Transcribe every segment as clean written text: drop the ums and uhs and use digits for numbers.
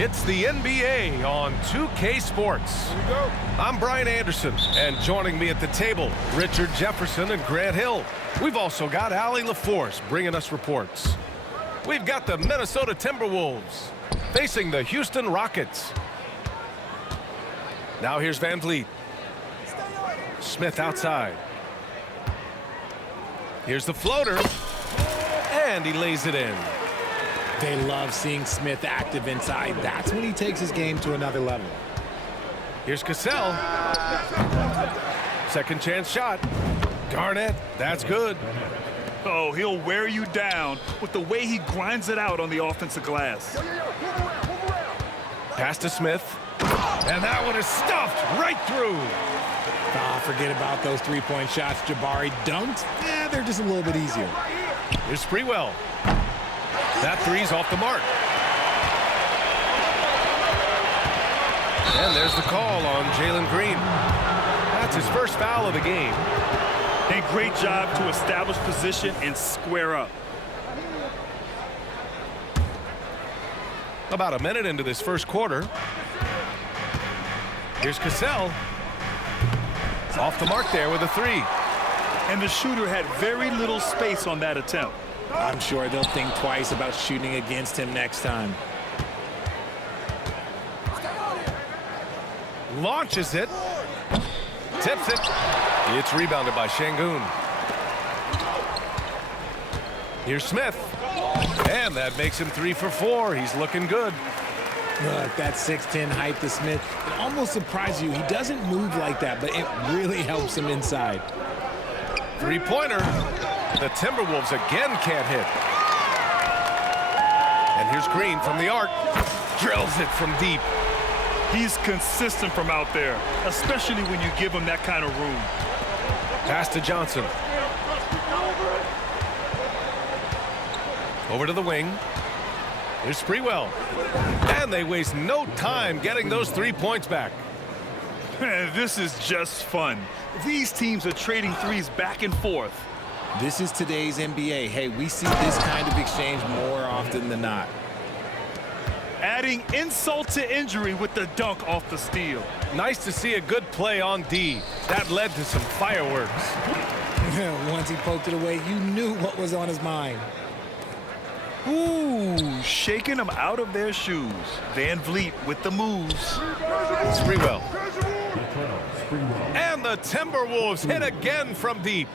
It's the NBA on 2K Sports. Here we go. I'm Brian Anderson, and joining me at the table, Richard Jefferson and Grant Hill. We've also got Allie LaForce bringing us reports. We've got the Minnesota Timberwolves facing the Houston Rockets. Now here's Van Vliet. Smith outside. Here's the floater, and he lays it in. They love seeing Smith active inside. That's when he takes his game to another level. Here's Cassell. Second chance shot. Garnett, that's good. Oh, he'll wear you down with the way he grinds it out on the offensive glass. Pass to Smith. And that one is stuffed right through. Forget about those three-point shots Jabari dunked. Yeah, they're just a little bit easier. Here's Sprewell. That three's off the mark. And there's the call on Jalen Green. That's his first foul of the game. A great job to establish position and square up. About a minute into this first quarter. Here's Cassell. Off the mark there with a three. And the shooter had very little space on that attempt. I'm sure they'll think twice about shooting against him next time. Launches it. Tips it. It's rebounded by Şengün. Here's Smith. And that makes him 3 for 4. He's looking good. Look, that 6'10" height to Smith, it almost surprises you. He doesn't move like that, but it really helps him inside. Three-pointer. The Timberwolves again can't hit. And here's Green from the arc. Drills it from deep. He's consistent from out there, especially when you give him that kind of room. Pass to Johnson. Over to the wing. Here's Sprewell. And they waste no time getting those 3 points back. This is just fun. These teams are trading threes back and forth. This is today's NBA. Hey, we see this kind of exchange more often than not. Adding insult to injury with the dunk off the steal. Nice to see a good play on D. That led to some fireworks. Once he poked it away, you knew what was on his mind. Ooh, shaking them out of their shoes. Van Vliet with the moves. Sprewell. And the Timberwolves hit again from deep.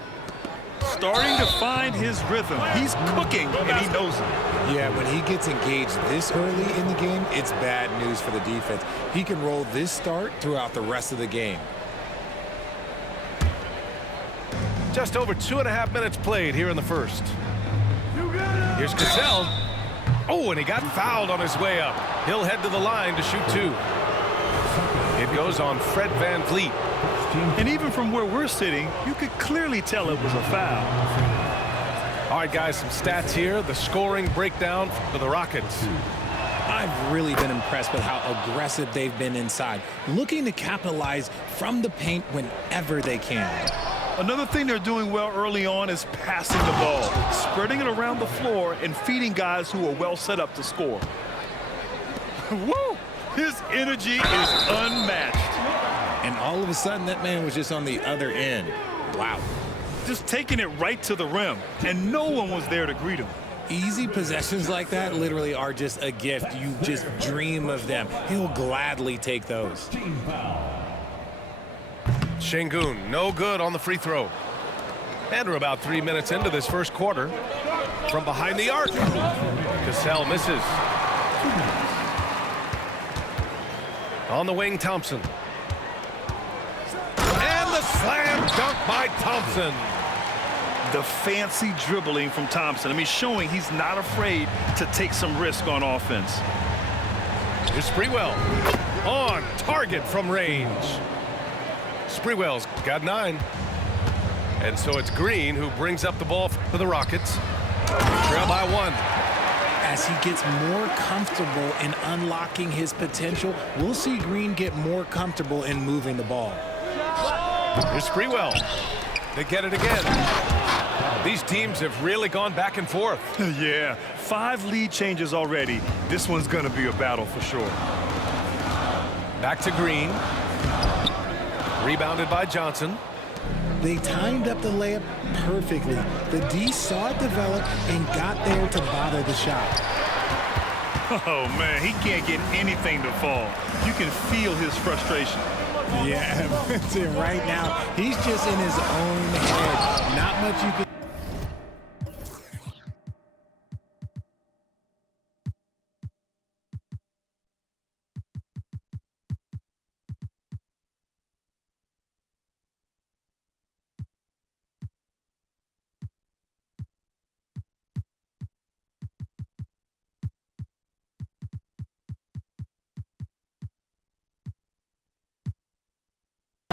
Starting to find his rhythm. He's cooking, and he knows it. Yeah, when he gets engaged this early in the game, it's bad news for the defense. He can roll this start throughout the rest of the game. Just over 2.5 minutes played here in the first. Here's Cassell. Oh, and he got fouled on his way up. He'll head to the line to shoot 2. It goes on Fred Van Vliet. And even from where we're sitting, you could clearly tell it was a foul. All right, guys, some stats here. The scoring breakdown for the Rockets. I've really been impressed with how aggressive they've been inside, looking to capitalize from the paint whenever they can. Another thing they're doing well early on is passing the ball, spreading it around the floor and feeding guys who are well set up to score. Woo! His energy is unmatched. And all of a sudden, that man was just on the other end. Wow. Just taking it right to the rim, and no one was there to greet him. Easy possessions like that literally are just a gift. You just dream of them. He'll gladly take those. Şengün, no good on the free throw. And we're about 3 minutes into this first quarter. From behind the arc, Cassell misses. On the wing, Thompson. And the slam dunk by Thompson. The fancy dribbling from Thompson. I mean, showing he's not afraid to take some risk on offense. Here's Sprewell. On target from range. Sprewell's got 9. And so it's Green who brings up the ball for the Rockets. Trail by 1. As he gets more comfortable in unlocking his potential, we'll see Green get more comfortable in moving the ball. Here's Sprewell. They get it again. These teams have really gone back and forth. Yeah, 5 lead changes already. This one's going to be a battle for sure. Back to Green. Rebounded by Johnson. They timed up the layup perfectly. The D saw it develop and got there to bother the shot. Oh, man, he can't get anything to fall. You can feel his frustration. Yeah, right now, he's just in his own head. Not much you can...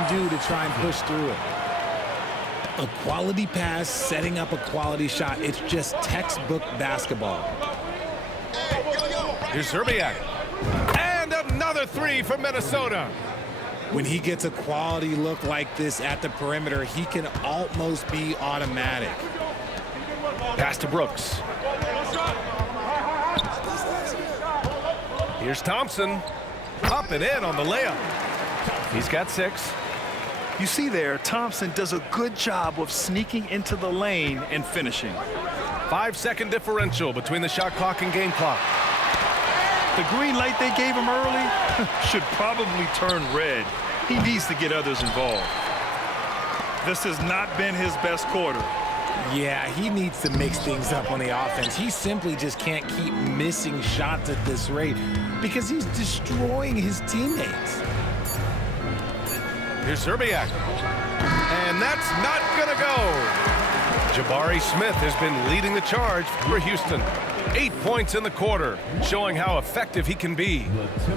do to try and push through it. A quality pass, setting up a quality shot. It's just textbook basketball. Here's Zerbiak. And another 3 for Minnesota. When he gets a quality look like this at the perimeter, he can almost be automatic. Pass to Brooks. Here's Thompson. Up and in on the layup. He's got 6. You see there, Thompson does a good job of sneaking into the lane and finishing. 5-second differential between the shot clock and game clock. The green light they gave him early should probably turn red. He needs to get others involved. This has not been his best quarter. Yeah, he needs to mix things up on the offense. He simply just can't keep missing shots at this rate because he's destroying his teammates. Here's Zerbiak. And that's not going to go. Jabari Smith has been leading the charge for Houston. 8 points in the quarter, showing how effective he can be.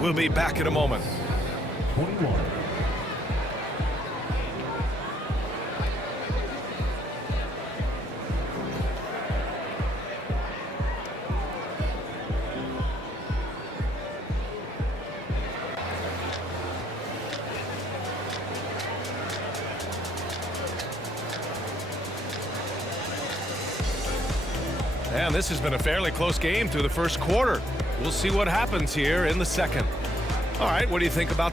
We'll be back in a moment. 21. And this has been a fairly close game through the first quarter. We'll see what happens here in the second. All right, what do you think about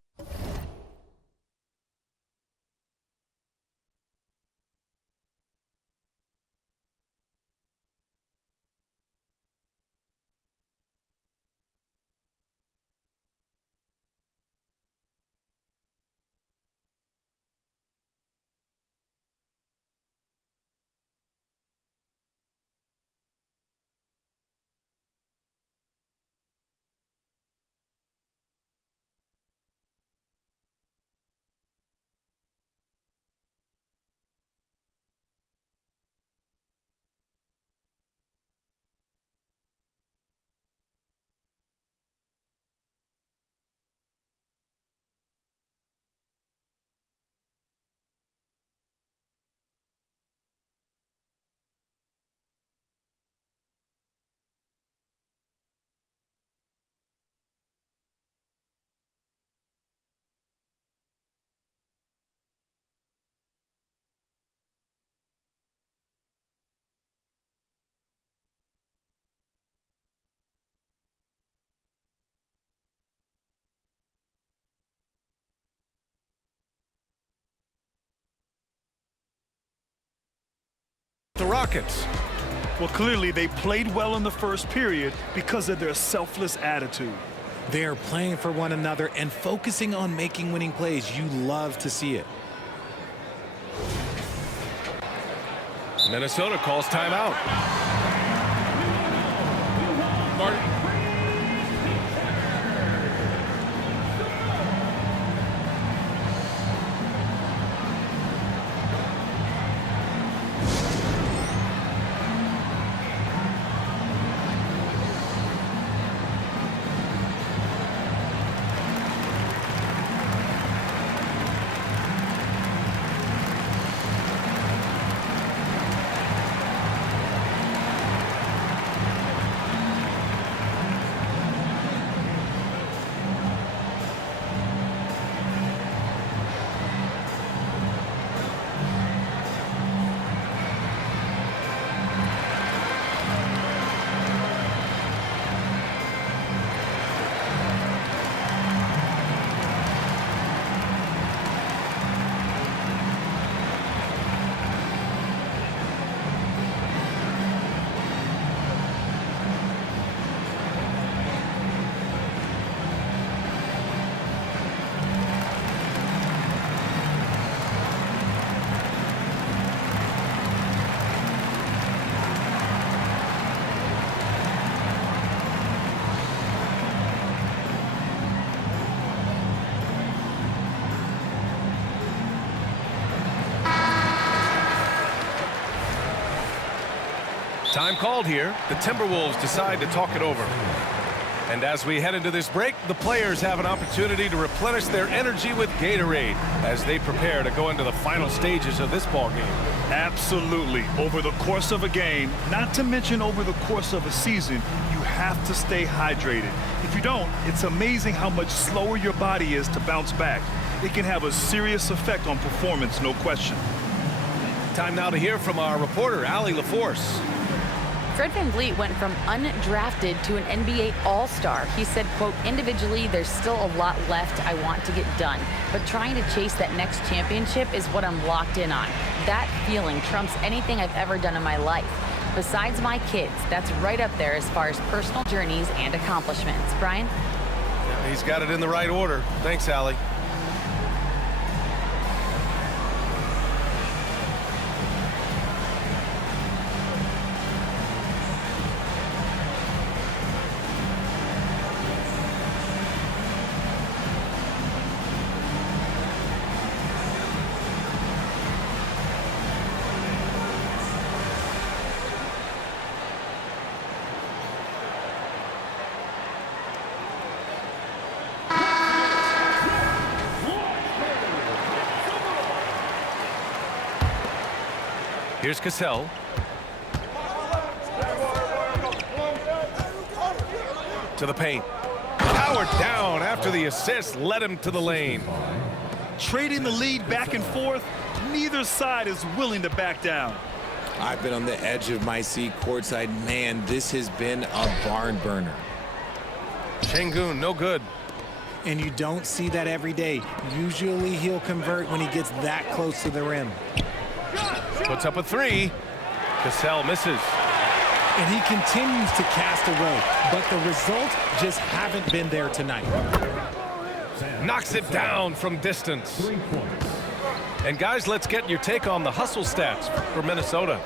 the Rockets? Well, clearly they played well in the first period because of their selfless attitude. They are playing for one another and focusing on making winning plays. You love to see it. Minnesota calls timeout. Martin. Time called here. The Timberwolves decide to talk it over. And as we head into this break, the players have an opportunity to replenish their energy with Gatorade as they prepare to go into the final stages of this ball game. Absolutely. Over the course of a game, not to mention over the course of a season, you have to stay hydrated. If you don't, it's amazing how much slower your body is to bounce back. It can have a serious effect on performance, no question. Time now to hear from our reporter, Allie LaForce. Fred VanVleet went from undrafted to an NBA All-Star. He said, quote, individually, there's still a lot left I want to get done, but trying to chase that next championship is what I'm locked in on. That feeling trumps anything I've ever done in my life. Besides my kids, that's right up there as far as personal journeys and accomplishments. Brian? Yeah, he's got it in the right order. Thanks, Allie. Here's Cassell. To the paint. Powered down after the assist led him to the lane. Trading the lead back and forth, neither side is willing to back down. I've been on the edge of my seat courtside. Man, this has been a barn burner. Sengun, no good. And you don't see that every day. Usually he'll convert when he gets that close to the rim. Puts up a three. Cassell misses. And he continues to cast away, but the results just haven't been there tonight. Knocks it down from distance. And guys, let's get your take on the hustle stats for Minnesota.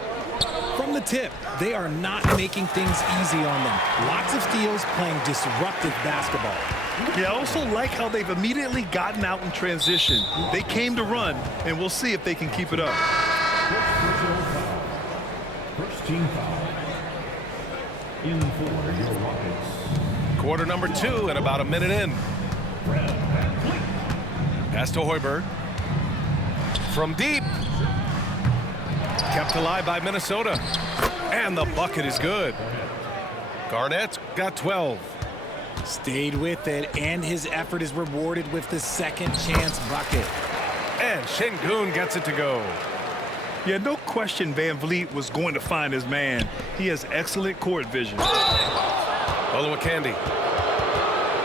From the tip, they are not making things easy on them. Lots of steals, playing disruptive basketball. Yeah, I also like how they've immediately gotten out in transition. They came to run, and we'll see if they can keep it up. First team foul. In for your Rockets. Quarter number 2 and about a minute in. Pass to Hoiberg. From deep. Kept alive by Minnesota. And the bucket is good. Garnett's got 12. Stayed with it, and his effort is rewarded with the second chance bucket. And Sengun gets it to go. Yeah, no question VanVleet was going to find his man. He has excellent court vision. Olowokandi.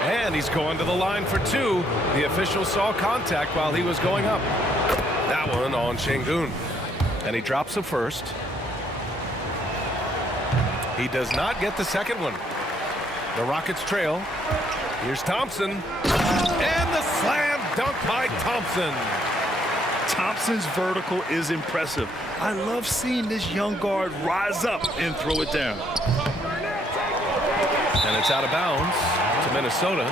And he's going to the line for 2. The official saw contact while he was going up. That one on Sengun. And he drops the first. He does not get the second one. The Rockets trail. Here's Thompson. And the slam dunk by Thompson. Thompson's vertical is impressive. I love seeing this young guard rise up and throw it down. And it's out of bounds to Minnesota.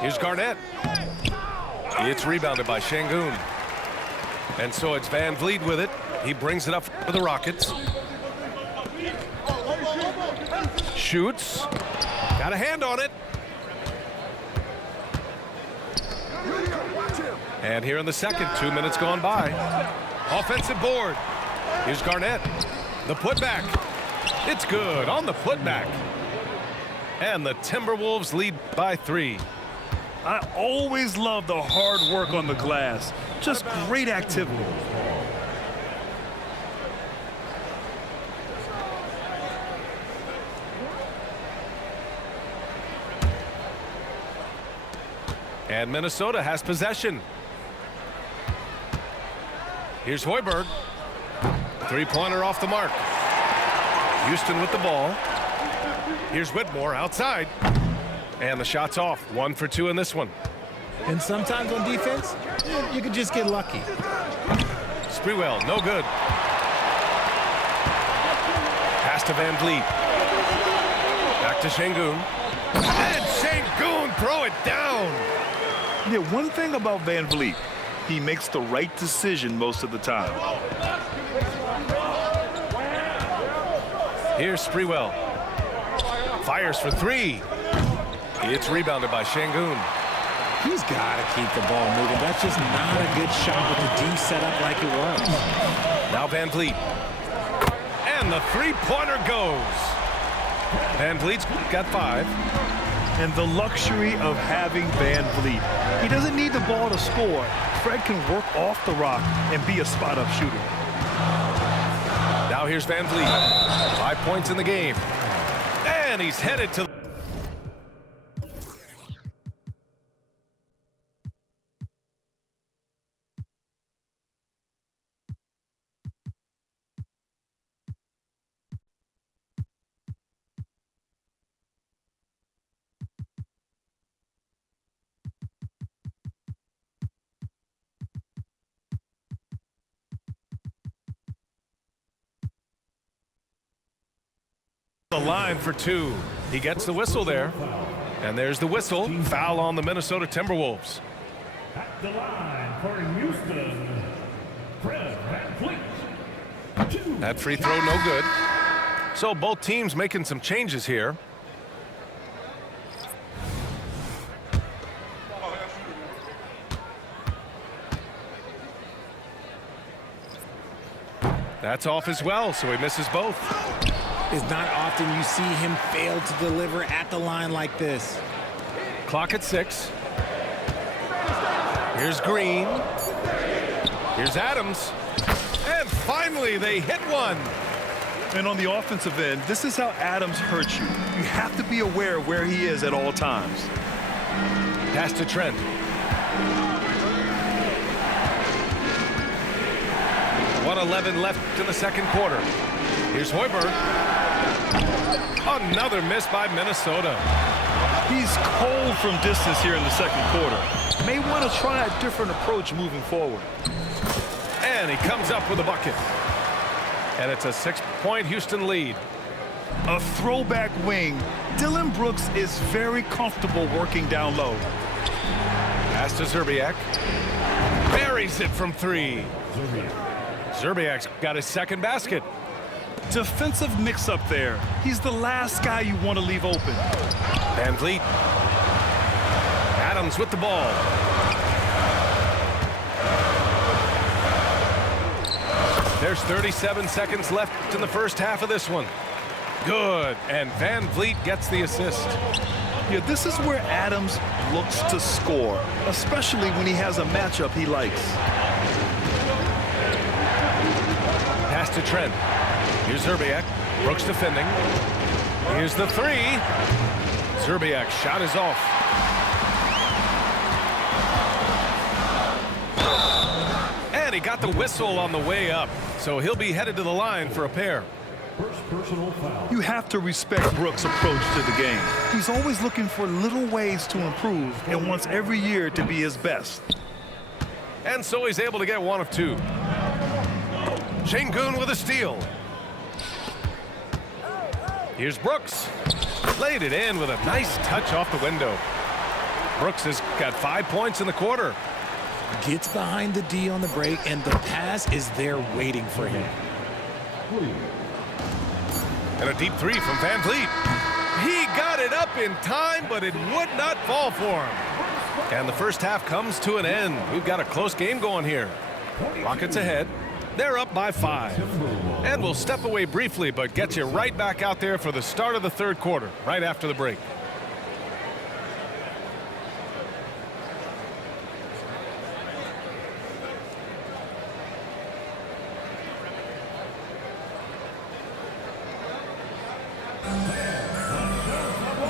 Here's Garnett. It's rebounded by Sengun. And so it's VanVleet with it. He brings it up for the Rockets. Shoots. Got a hand on it. And here in the second, 2 minutes gone by. Offensive board. Here's Garnett. The putback. It's good on the putback. And the Timberwolves lead by 3. I always love the hard work on the glass. Just great activity. And Minnesota has possession. Here's Hoiberg. Three-pointer off the mark. Houston with the ball. Here's Whitmore outside. And the shot's off. 1 for 2 in this one. And sometimes on defense, you could just get lucky. Sprewell, no good. Pass to VanVleet. Back Back to Şengün. And Şengün throw it down. Yeah, one thing about Van Vliet, he makes the right decision most of the time. Here's Sprewell. Fires for three. It's rebounded by Şengün. He's got to keep the ball moving. That's just not a good shot with the D set up like it was. Now Van Vliet. And the three-pointer goes. Van Vliet's got 5. And the luxury of having Van Vliet. He doesn't need the ball to score. Fred can work off the rock and be a spot-up shooter. Now here's Van Vliet. 5 points in the game. And he's headed to... the line for 2. He gets the whistle there. And there's the whistle. Foul on the Minnesota Timberwolves. At the line for Houston, Fred VanVleet. That free throw no good. So both teams making some changes here. That's off as well, so he misses both. It's not often you see him fail to deliver at the line like this. Clock at 6. Here's Green. Here's Adams. And finally, they hit one. And on the offensive end, this is how Adams hurts you. You have to be aware of where he is at all times. Pass to Trent. .111 left in the second quarter. Here's Hoiberg. Another miss by Minnesota. He's cold from distance here in the second quarter. May want to try a different approach moving forward. And he comes up with a bucket. And it's a 6-point Houston lead. A throwback wing. Dillon Brooks is very comfortable working down low. Pass to Szczerbiak. Buries it from 3. Szczerbiak's got his second basket. Defensive mix-up there. He's the last guy you want to leave open. Van Vliet. Adams with the ball. There's 37 seconds left in the first half of this one. Good, and Van Vliet gets the assist. Yeah, this is where Adams looks to score, especially when he has a matchup he likes. Pass to Trent. Here's Szczerbiak. Brooks defending. Here's the 3. Szczerbiak's shot is off. And he got the whistle on the way up, so he'll be headed to the line for a pair. First personal foul. You have to respect Brooks' approach to the game. He's always looking for little ways to improve and wants every year to be his best. And so he's able to get 1 of 2. Şengün with a steal. Here's Brooks. Laid it in with a nice touch off the window. Brooks has got 5 points in the quarter. Gets behind the D on the break, and the pass is there waiting for him. And a deep 3 from Van Vliet. He got it up in time, but it would not fall for him. And the first half comes to an end. We've got a close game going here. Rockets ahead. They're up by 5. And we'll step away briefly, but get you right back out there for the start of the third quarter, right after the break.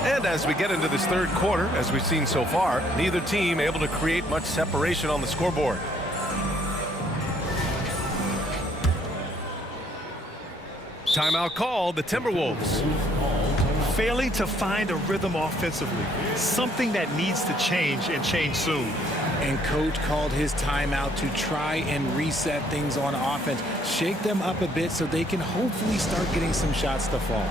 And as we get into this third quarter, as we've seen so far, neither team able to create much separation on the scoreboard. Timeout called, the Timberwolves. Failing to find a rhythm offensively, something that needs to change and change soon. And coach called his timeout to try and reset things on offense, shake them up a bit so they can hopefully start getting some shots to fall.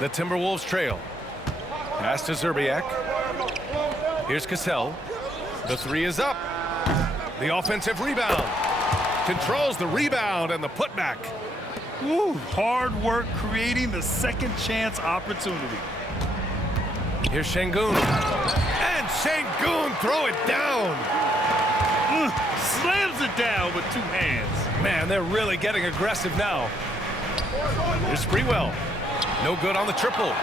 The Timberwolves trail. Pass to Szczerbiak. Here's Cassell. The three is up. The offensive rebound. Controls the rebound and the putback. Woo, hard work creating the second chance opportunity. Here's Şengün. And Şengün throw it down. Slams it down with two hands. Man, they're really getting aggressive now. Here's Sprewell. No good on the triple.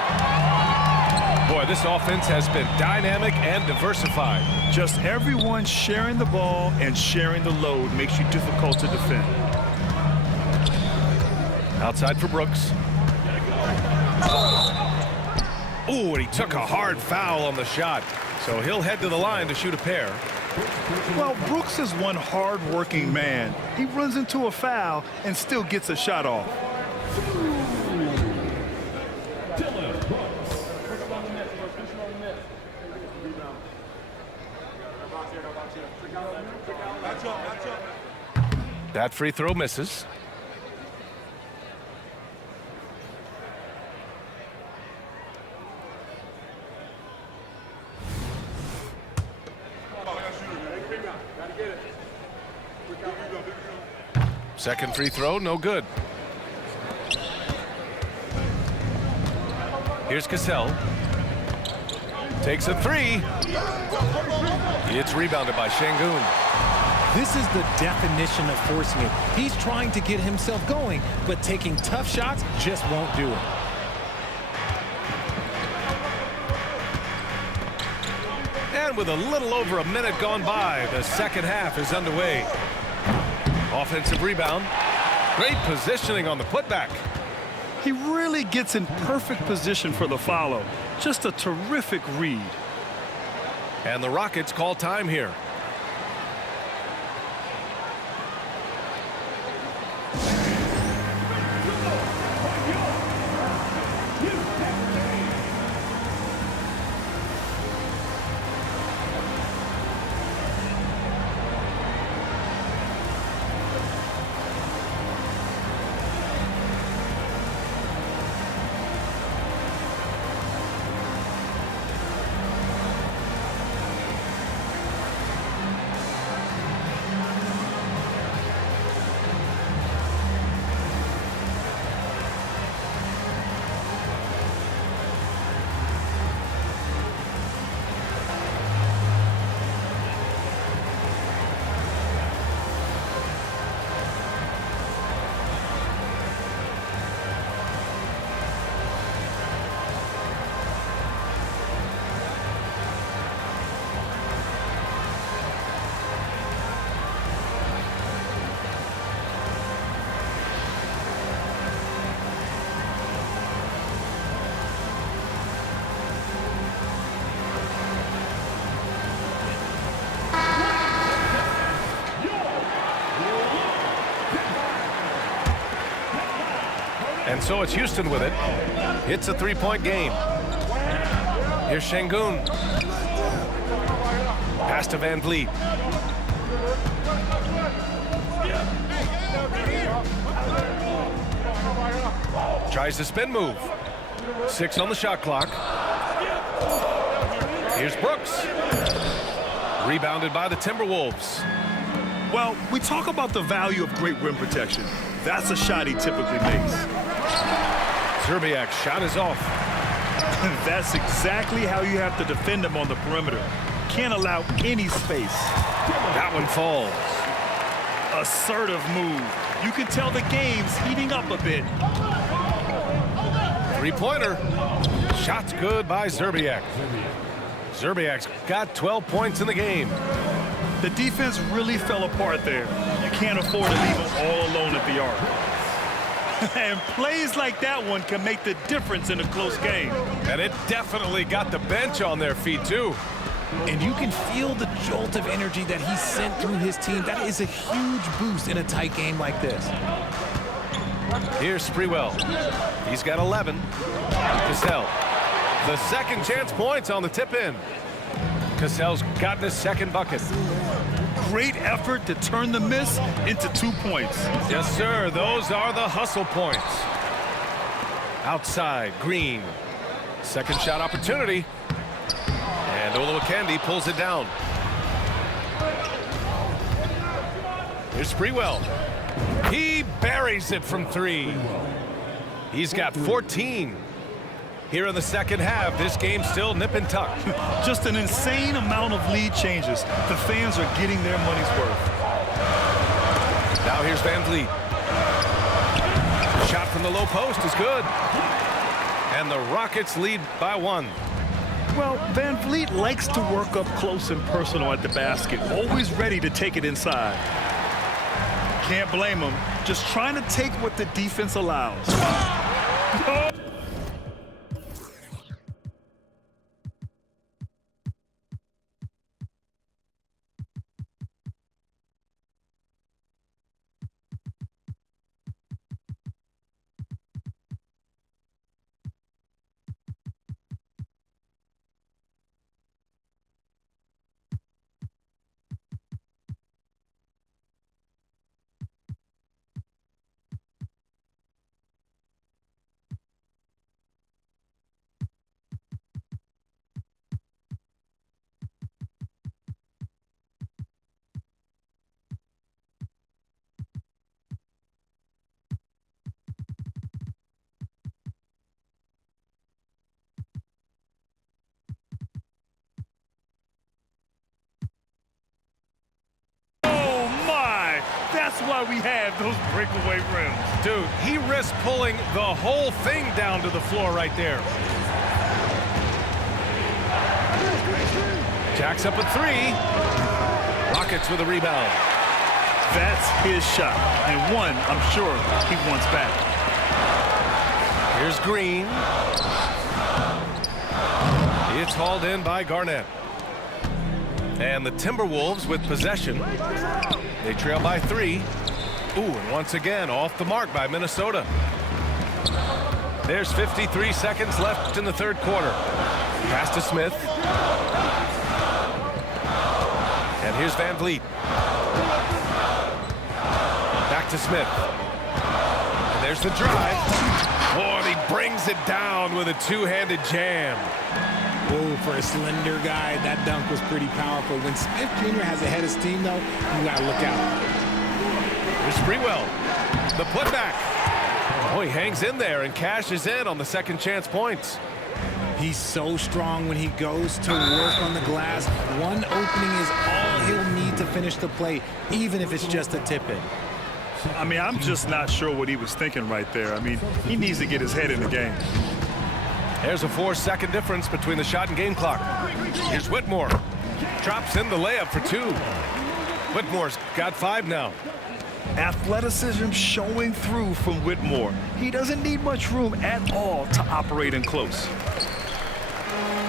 Boy, this offense has been dynamic and diversified. Just everyone sharing the ball and sharing the load makes you difficult to defend. Outside for Brooks. Ooh, and he took a hard foul on the shot. So he'll head to the line to shoot a pair. Well, Brooks is one hard-working man. He runs into a foul and still gets a shot off. That free throw misses. Second free throw, no good. Here's Cassell. Takes a three. It's rebounded by Şengün. This is the definition of forcing it. He's trying to get himself going, but taking tough shots just won't do it. And with a little over a minute gone by, the second half is underway. Offensive rebound. Great positioning on the putback. He really gets in perfect position for the follow. Just a terrific read. And the Rockets call time here. And so it's Houston with it. It's a three-point game. Here's Şengün. Pass to Van Vliet. Tries the spin move. 6 on the shot clock. Here's Brooks. Rebounded by the Timberwolves. Well, we talk about the value of great rim protection. That's a shot he typically makes. Szczerbiak's shot is off. That's exactly how you have to defend him on the perimeter. Can't allow any space. That one falls. Assertive move. You can tell the game's heating up a bit. Three-pointer. Shot's good by Szczerbiak. Szczerbiak's got 12 points in the game. The defense really fell apart there. You can't afford to leave him all alone at the arc. And plays like that one can make the difference in a close game. And it definitely got the bench on their feet, too. And you can feel the jolt of energy that he sent through his team. That is a huge boost in a tight game like this. Here's Sprewell. He's got 11. Cassell. The second chance points on the tip-in. Cassell's gotten his second bucket. Great effort to turn the miss into 2 points. Yes, sir. Those are the hustle points. Outside, Green. Second shot opportunity. And Olowokandi pulls it down. Here's Sprewell. He buries it from three. He's got 14. Here in the second half, this game's still nip and tuck. Just an insane amount of lead changes. The fans are getting their money's worth. Now here's Van Vliet. Shot from the low post is good. And the Rockets lead by 1. Well, Van Vliet likes to work up close and personal at the basket, always ready to take it inside. Can't blame him. Just trying to take what the defense allows. Oh. That's why we have those breakaway rims. Dude, he risked pulling the whole thing down to the floor right there. Jacks up a 3. Rockets with a rebound. That's his shot, and one I'm sure he wants back. Here's Green. It's hauled in by Garnett. And the Timberwolves with possession. They trail by 3. Ooh, and once again, off the mark by Minnesota. There's 53 seconds left in the third quarter. Pass to Smith. And here's Van Vliet. Back to Smith. And there's the drive. Oh, and he brings it down with a two-handed jam. Oh, for a slender guy, that dunk was pretty powerful. When Smith Jr. has a head of steam, though, you got to look out. Here's Sprewell. The putback. Oh, he hangs in there and cashes in on the second chance points. He's so strong when he goes to work on the glass. One opening is all he'll need to finish the play, even if it's just a tip-in. I mean, I'm just not sure what he was thinking right there. I mean, he needs to get his head in the game. There's a 4-second difference between the shot and game clock. Here's Whitmore. Drops in the layup for 2. Whitmore's got 5 now. Athleticism showing through from Whitmore. He doesn't need much room at all to operate in close.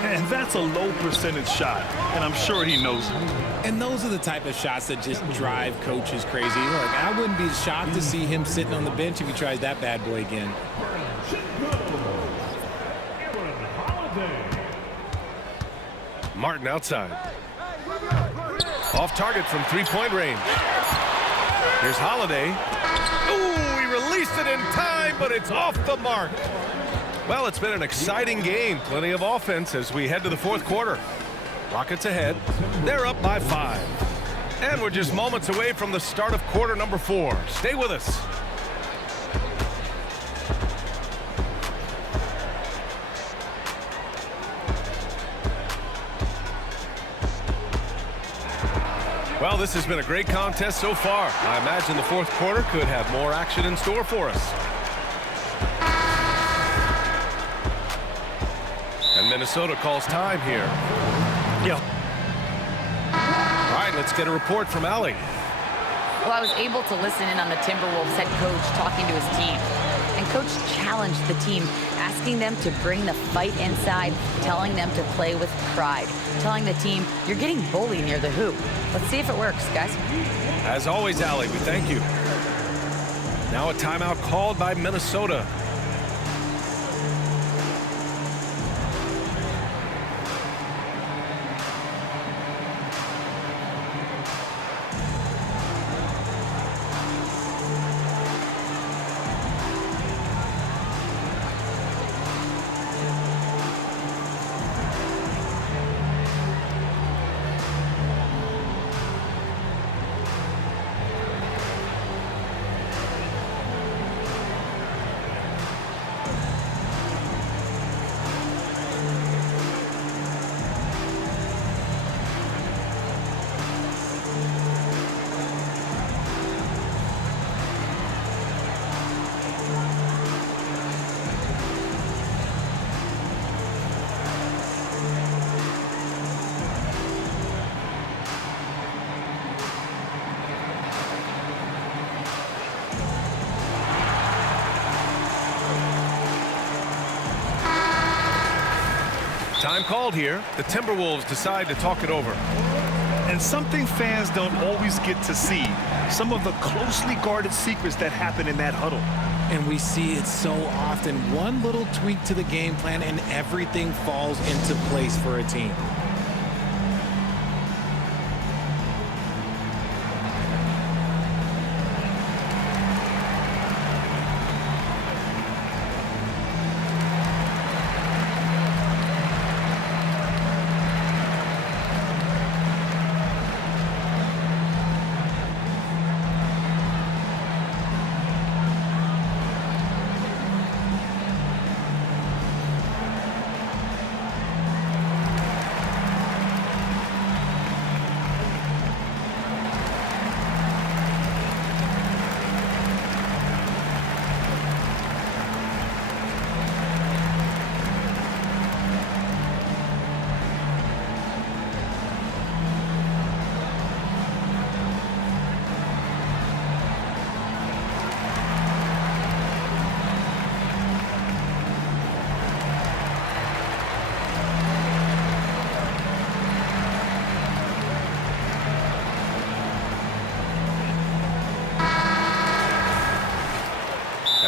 And that's a low percentage shot, and I'm sure he knows it. And those are the type of shots that just drive coaches crazy. Look, I wouldn't be shocked to see him sitting on the bench if he tries that bad boy again. Martin outside. Off target from three-point range. Here's Holiday. Ooh, he released it in time, but it's off the mark. Well, it's been an exciting game. Plenty of offense as we head to the fourth quarter. Rockets ahead. They're up by 5. And we're just moments away from the start of quarter number 4. Stay with us. Well, this has been a great contest so far. I imagine the fourth quarter could have more action in store for us. And Minnesota calls time here. Yeah. All right, let's get a report from Allie. Well, I was able to listen in on the Timberwolves head coach talking to his team. And coach challenged the team, asking them to bring the fight inside, telling them to play with pride, telling the team, you're getting bullied near the hoop. Let's see if it works, guys. As always, Allie, we thank you. Now a timeout called by Minnesota. Time called here. The Timberwolves decide to talk it over. And something fans don't always get to see, some of the closely guarded secrets that happen in that huddle. And we see it so often. One little tweak to the game plan and everything falls into place for a team.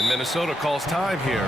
And Minnesota calls time here.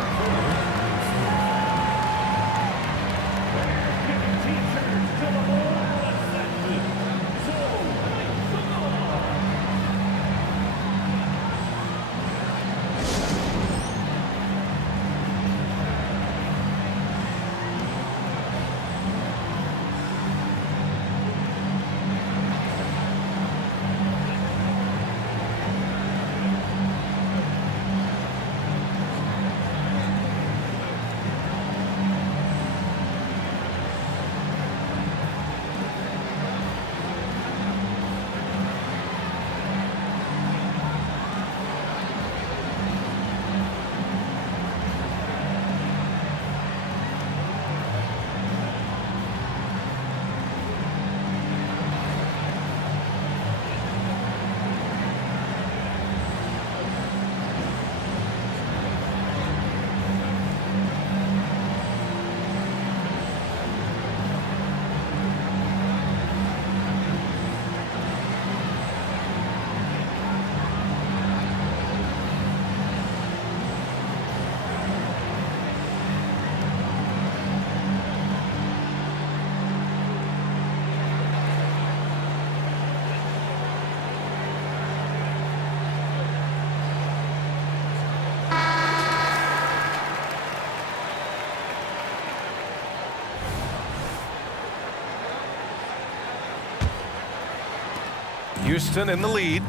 Houston in the lead.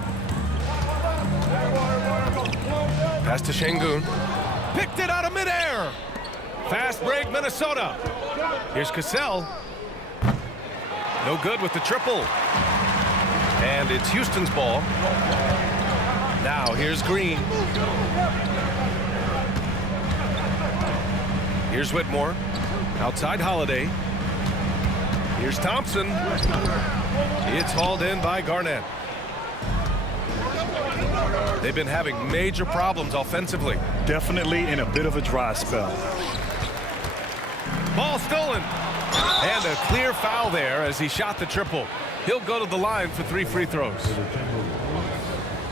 Pass to Şengün. Picked it out of midair. Fast break, Minnesota. Here's Cassell. No good with the triple. And it's Houston's ball. Now here's Green. Here's Whitmore. Outside Holiday. Here's Thompson. It's hauled in by Garnett. They've been having major problems offensively. Definitely in a bit of a dry spell. Ball stolen. And a clear foul there as he shot the triple. He'll go to the line for 3 free throws.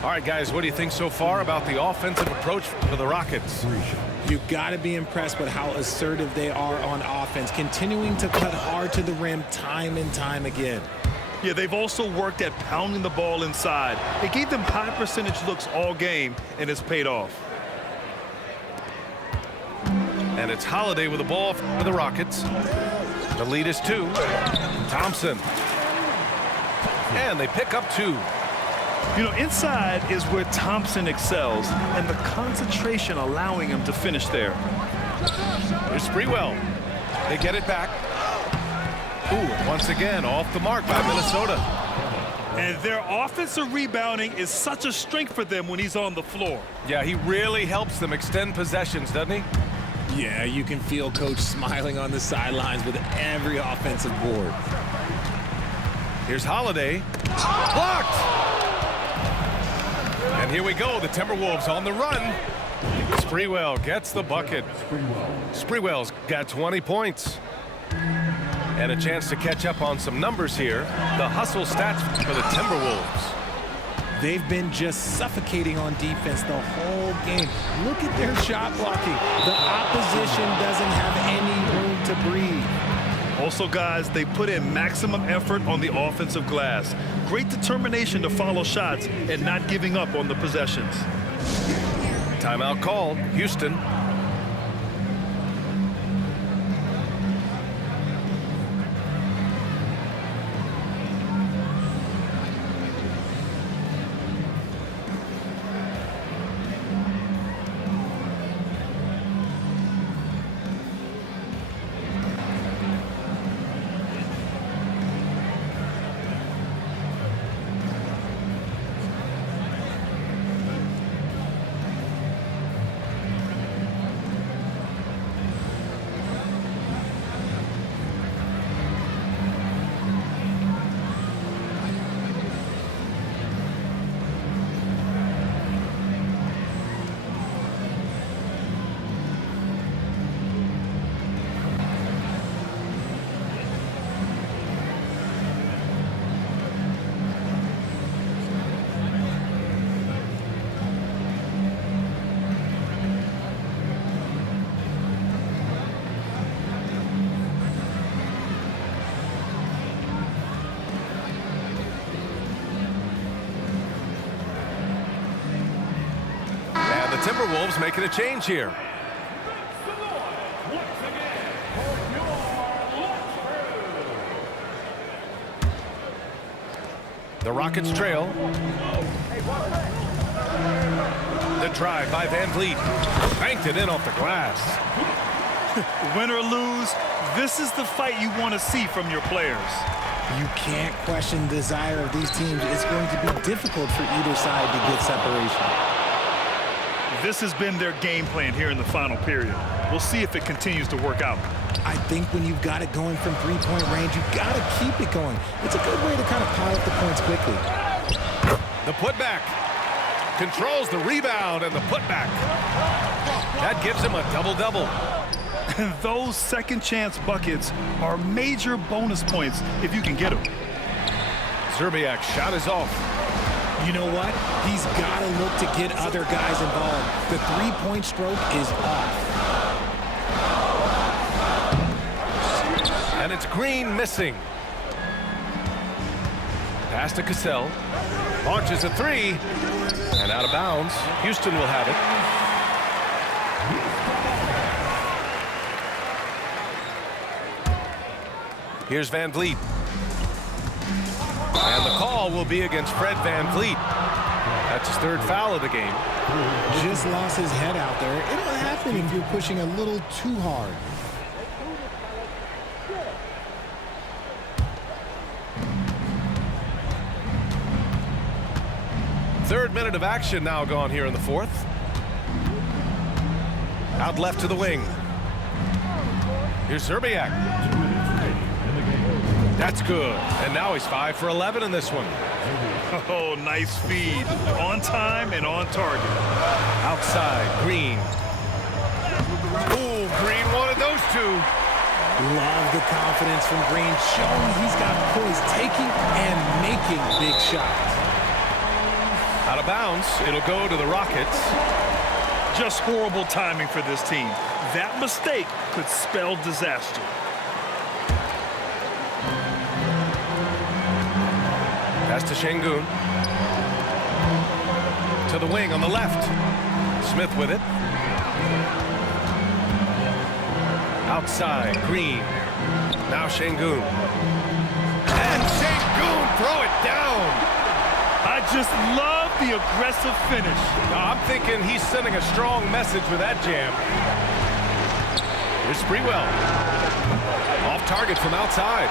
All right, guys, what do you think so far about the offensive approach for the Rockets? You've got to be impressed with how assertive they are on offense, continuing to cut hard to the rim time and time again. Yeah, they've also worked at pounding the ball inside. It gave them high percentage looks all game, and it's paid off. And it's Holiday with the ball for the Rockets. The lead is 2. Thompson. And they pick up 2. You know, inside is where Thompson excels, and the concentration allowing him to finish there. Here's Sprewell. They get it back. Ooh, once again, off the mark by Minnesota. And their offensive rebounding is such a strength for them when he's on the floor. Yeah, he really helps them extend possessions, doesn't he? Yeah, you can feel Coach smiling on the sidelines with every offensive board. Here's Holiday. Blocked! And here we go, the Timberwolves on the run. Sprewell gets the bucket. Sprewell's got 20 points. And a chance to catch up on some numbers here. The hustle stats for the Timberwolves. They've been just suffocating on defense the whole game. Look at their shot blocking. The opposition doesn't have any room to breathe. Also, guys, they put in maximum effort on the offensive glass. Great determination to follow shots and not giving up on the possessions. Timeout called. Houston. Timberwolves making a change here. The Rockets trail. The drive by Van Vliet. Banked it in off the glass. Win or lose, this is the fight you want to see from your players. You can't question the desire of these teams. It's going to be difficult for either side to get separation. This has been their game plan here in the final period. We'll see if it continues to work out. I think when you've got it going from three-point range, you've got to keep it going. It's a good way to kind of pile up the points quickly. The putback. Controls the rebound and the putback. That gives him a double-double. And those second chance buckets are major bonus points if you can get them. Szczerbiak's shot is off. You know what? He's got to look to get other guys involved. The three-point stroke is off. And it's Green missing. Pass to Cassell. Launches a three. And out of bounds. Houston will have it. Here's Van Vliet. And the call call will be against Fred VanVleet. That's his third foul of the game. Just lost his head out there. It'll happen if you're pushing a little too hard. Third minute of action now gone here in the fourth. Out left to the wing. Here's Zerbiak. That's good. And now he's 5 for 11 in this one. Oh, nice feed. On time and on target. Outside, Green. Ooh, Green wanted those two. Love the confidence from Green, showing he's got poise, taking and making big shots. Out of bounds, it'll go to the Rockets. Just horrible timing for this team. That mistake could spell disaster. Pass to Şengün. To the wing on the left. Smith with it. Outside, Green. Now Şengün. And Şengün, throw it down. I just love the aggressive finish. I'm thinking he's sending a strong message with that jam. Here's Sprewell. Off target from outside.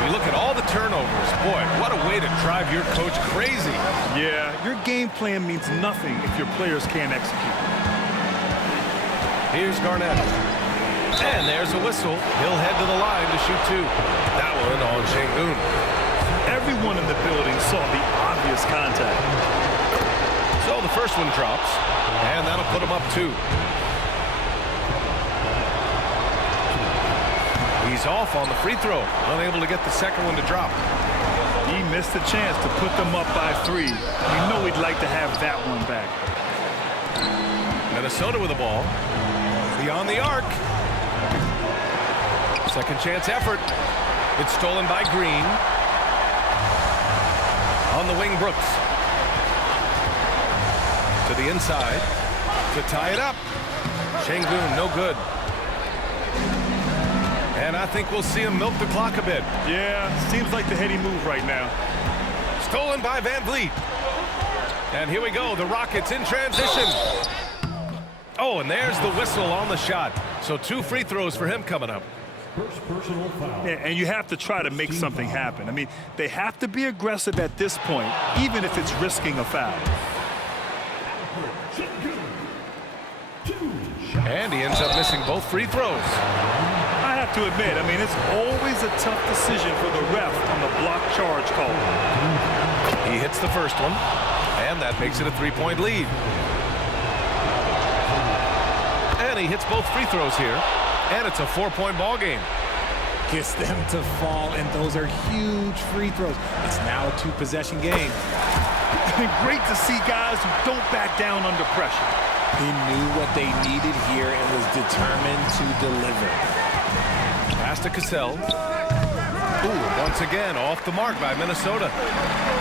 We look at all the turnovers. Boy, what a way to drive your coach crazy. Yeah, your game plan means nothing if your players can't execute. Here's Garnett. And there's a whistle. He'll head to the line to shoot two. That one on Şengün. Everyone in the building saw the obvious contact. So the first one drops, and that'll put him up 2. He's off on the free throw, unable to get the second one to drop. He missed a chance to put them up by 3. You know he'd like to have that one back. Minnesota with the ball. Beyond the arc. Second chance effort. It's stolen by Green. On the wing, Brooks. To the inside. To tie it up. Şengün, no good. And I think we'll see him milk the clock a bit. Yeah, seems like the heady move right now. Stolen by VanVleet. And here we go, the Rockets in transition. Oh, and there's the whistle on the shot. So 2 free throws for him coming up. First personal foul. Yeah, and you have to try to make something happen. I mean, they have to be aggressive at this point, even if it's risking a foul. And he ends up missing both free throws. I have to admit, I mean, it's always a tough decision for the ref on the block charge call. He hits the first one, and that makes it a 3-point lead. And he hits both free throws here, and it's a 4-point ball game. Gets them to fall, and those are huge free throws. It's now a 2-possession game. Great to see guys who don't back down under pressure. He knew what they needed here and was determined to deliver. Pass to Cassell. Ooh, once again, off the mark by Minnesota.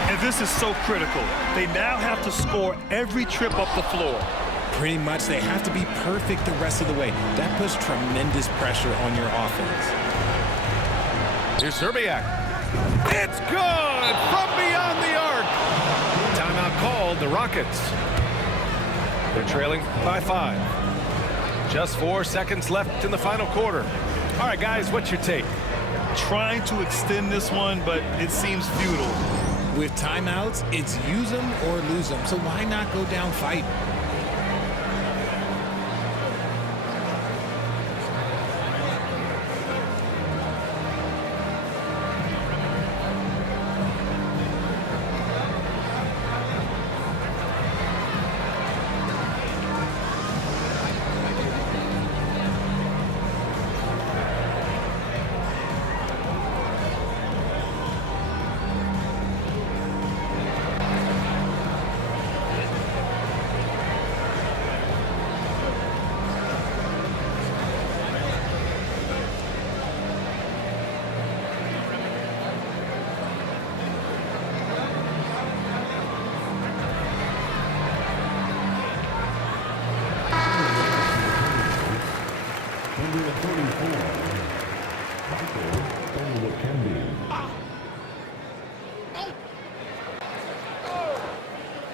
And this is so critical. They now have to score every trip up the floor. Pretty much, they have to be perfect the rest of the way. That puts tremendous pressure on your offense. Here's Zerbiak. It's good from beyond the arc. Timeout called, the Rockets. They're trailing by 5. Just 4 seconds left in the final quarter. All right, guys, what's your take? Trying to extend this one, but it seems futile. With timeouts, it's use them or lose them. So why not go down fighting?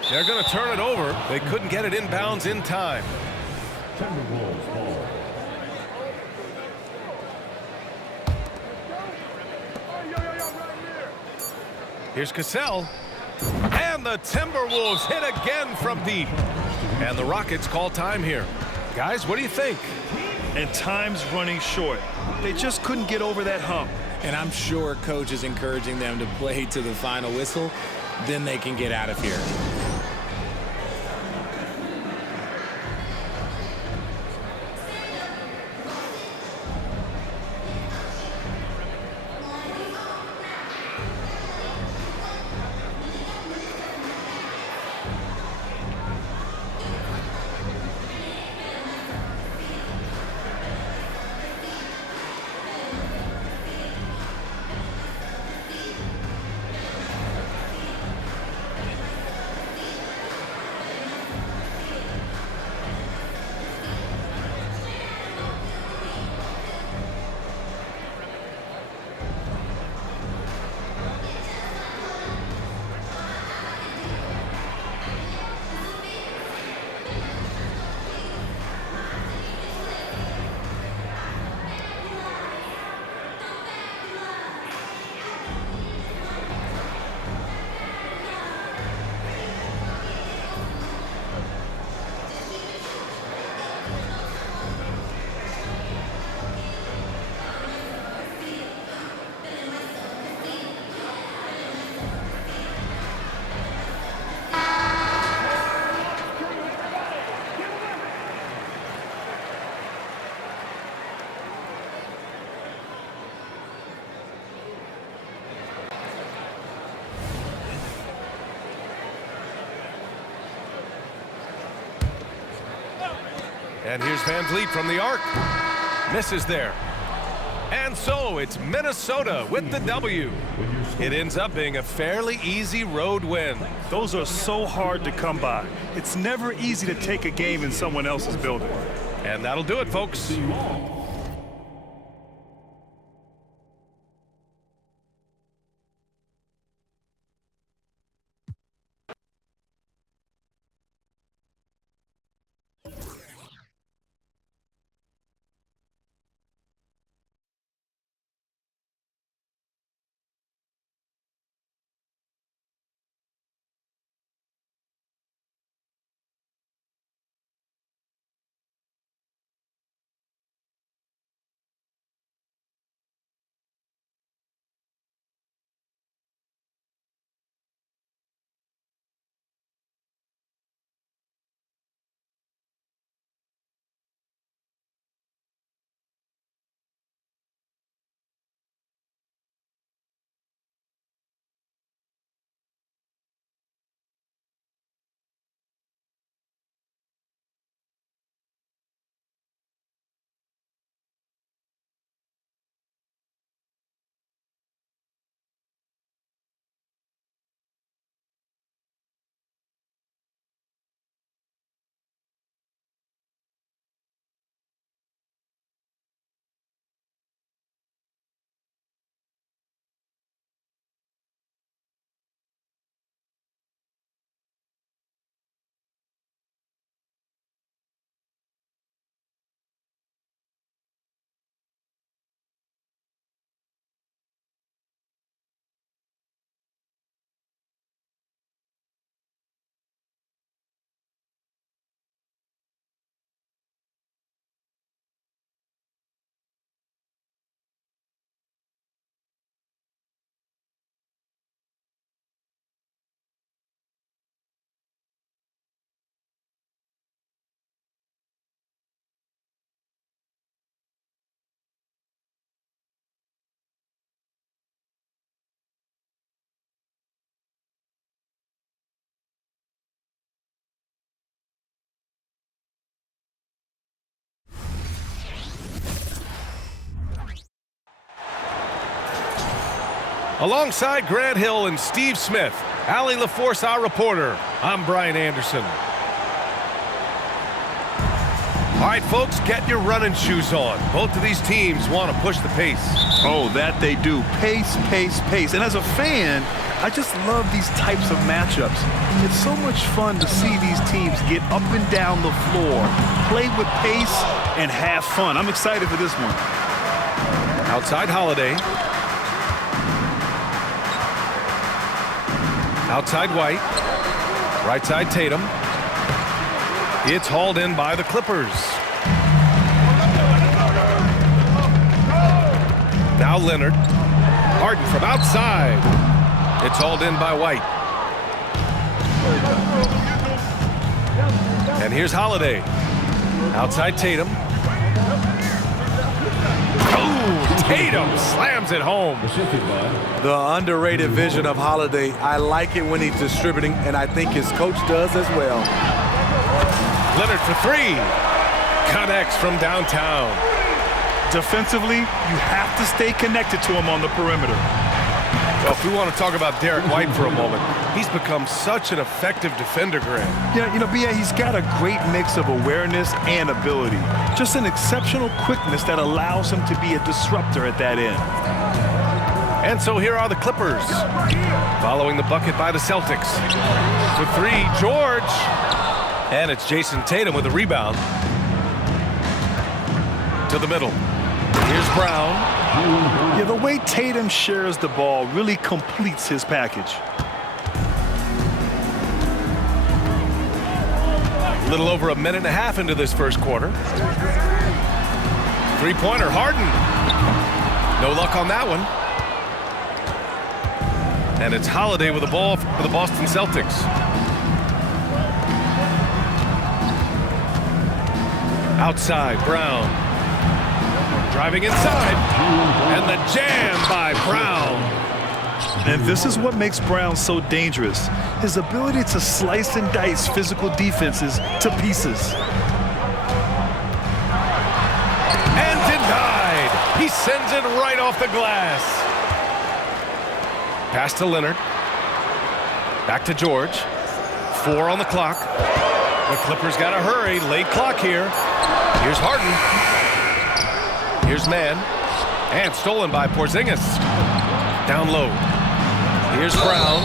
They're going to turn it over. They couldn't get it inbounds in time. Timberwolves ball. Here's Cassell. And the Timberwolves hit again from deep. And the Rockets call time here. Guys, what do you think? And time's running short. They just couldn't get over that hump. And I'm sure coach is encouraging them to play to the final whistle. Then they can get out of here. And here's Van Vliet from the arc. Misses there. And so it's Minnesota with the W. It ends up being a fairly easy road win. Those are so hard to come by. It's never easy to take a game in someone else's building. And that'll do it, folks. Alongside Grant Hill and Steve Smith, Allie LaForce, our reporter, I'm Brian Anderson. All right, folks, get your running shoes on. Both of these teams want to push the pace. Oh, that they do. Pace, pace, pace. And as a fan, I just love these types of matchups. It's so much fun to see these teams get up and down the floor, play with pace, and have fun. I'm excited for this one. Outside Holiday. Outside White. Right side Tatum. It's hauled in by the Clippers. Now Leonard. Harden from outside. It's hauled in by White. And here's Holiday. Outside Tatum. Oh, Tatum slams it home. The underrated vision of Holiday. I like it when he's distributing, and I think his coach does as well. Leonard for three. Connects from downtown. Defensively, you have to stay connected to him on the perimeter. Well, if we want to talk about Derek White for a moment, he's become such an effective defender, Grant. Yeah, you know, B.A., he's got a great mix of awareness and ability. Just an exceptional quickness that allows him to be a disruptor at that end. And so here are the Clippers, following the bucket by the Celtics. For three, George. And it's Jason Tatum with a rebound. To the middle. Here's Brown. Yeah, the way Tatum shares the ball really completes his package. A little over a minute and a half into this first quarter. Three-pointer, Harden. No luck on that one. And it's Holiday with the ball for the Boston Celtics. Outside, Brown. Driving inside, and the jam by Brown. And this is what makes Brown so dangerous. His ability to slice and dice physical defenses to pieces. And denied. He sends it right off the glass. Pass to Leonard. Back to George. 4 on the clock. The Clippers got to hurry. Late clock here. Here's Harden. Here's Mann. And stolen by Porzingis. Down low. Here's Brown.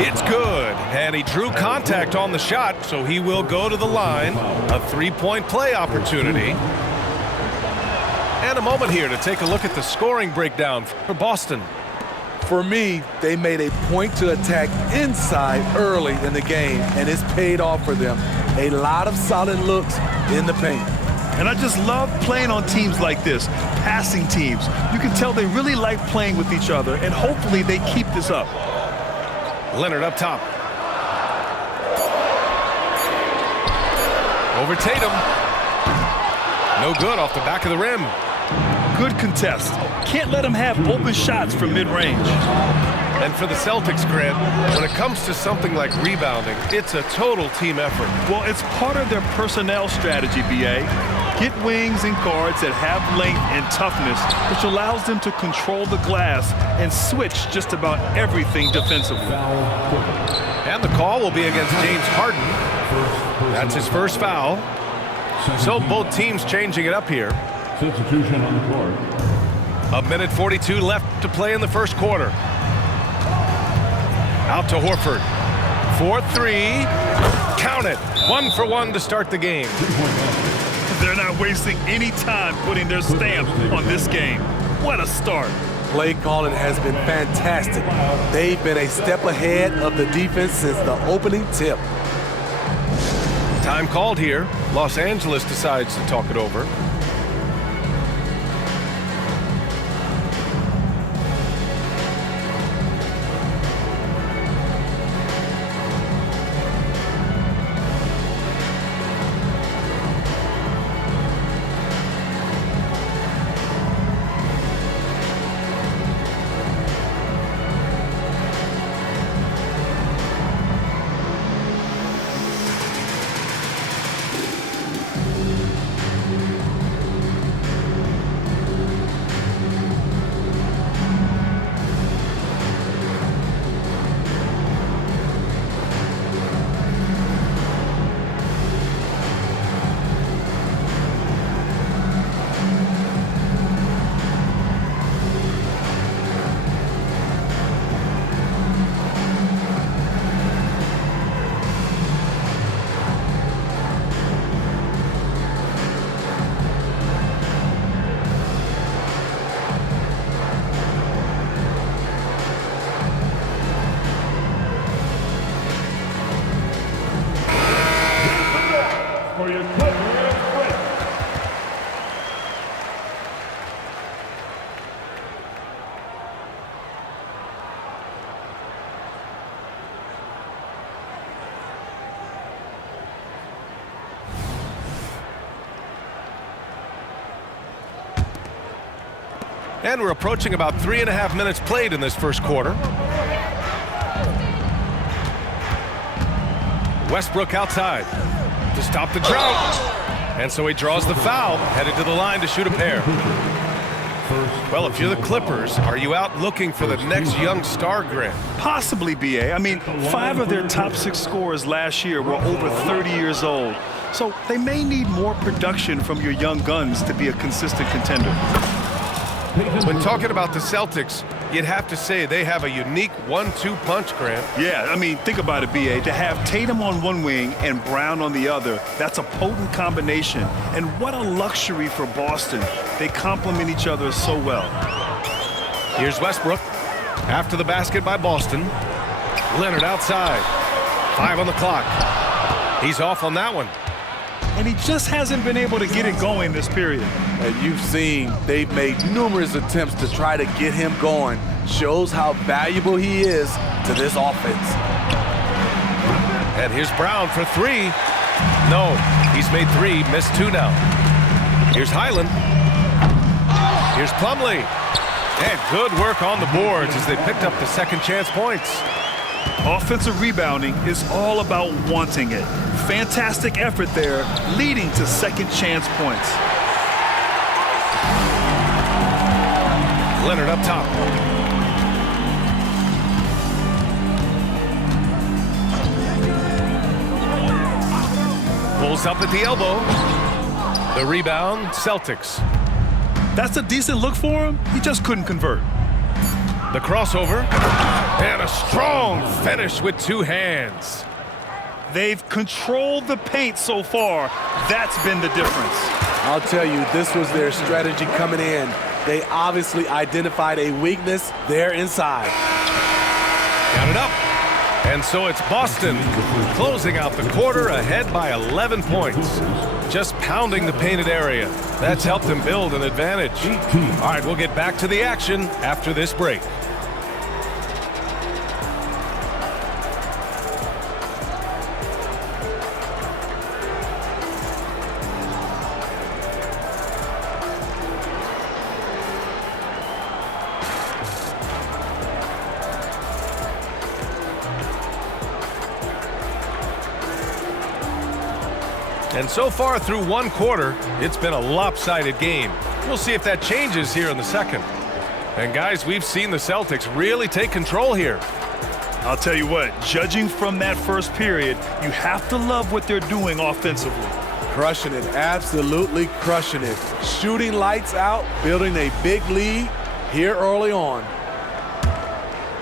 It's good. And he drew contact on the shot, so he will go to the line. A three-point play opportunity. And a moment here to take a look at the scoring breakdown for Boston. For me, they made a point to attack inside early in the game, and it's paid off for them. A lot of solid looks in the paint. And I just love playing on teams like this, passing teams. You can tell they really like playing with each other, and hopefully they keep this up. Leonard up top. Over Tatum. No good off the back of the rim. Good contest. Can't let him have open shots from mid-range. And for the Celtics, Grant, when it comes to something like rebounding, it's a total team effort. Well, it's part of their personnel strategy, B.A. Get wings and guards that have length and toughness, which allows them to control the glass and switch just about everything defensively. And the call will be against James Harden. That's his first foul. So both teams changing it up here. Substitution on the court. A minute 42 left to play in the first quarter. Out to Horford. 4-3. Count it. 1 for 1 to start the game. They're not wasting any time putting their stamp on this game. What a start. Play calling has been fantastic. They've been a step ahead of the defense since the opening tip. Time called here. Los Angeles decides to talk it over. And we're approaching about 3.5 minutes played in this first quarter. Westbrook outside to stop the drought. And so he draws the foul, headed to the line to shoot a pair. Well, if you're the Clippers, are you out looking for the next young star, Grant? Possibly, B.A. I mean, 5 of their top 6 scorers last year were over 30 years old. So they may need more production from your young guns to be a consistent contender. When talking about the Celtics, you'd have to say they have a unique 1-2 punch, Grant. Yeah, I mean, think about it, B.A. To have Tatum on one wing and Brown on the other, that's a potent combination. And what a luxury for Boston. They complement each other so well. Here's Westbrook. After the basket by Boston. Leonard outside. 5 on the clock. He's off on that one. And he just hasn't been able to get it going this period. And you've seen they've made numerous attempts to try to get him going. Shows how valuable he is to this offense. And here's Brown for 3. No, he's made 3, missed 2 now. Here's Highland. Here's Plumlee. And good work on the boards as they picked up the second chance points. Offensive rebounding is all about wanting it. Fantastic effort there, leading to second chance points. Leonard up top. Pulls up at the elbow. The rebound, Celtics. That's a decent look for him. He just couldn't convert. The crossover. And a strong finish with 2 hands. They've controlled the paint so far. That's been the difference. I'll tell you, this was their strategy coming in. They obviously identified a weakness there inside. Got it up. And so it's Boston closing out the quarter ahead by 11 points. Just pounding the painted area. That's helped them build an advantage. All right, we'll get back to the action after this break. And so far through one quarter, it's been a lopsided game. We'll see if that changes here in the second. And guys, we've seen the Celtics really take control here. I'll tell you what, judging from that first period, you have to love what they're doing offensively. Crushing it, absolutely crushing it. Shooting lights out, building a big lead here early on.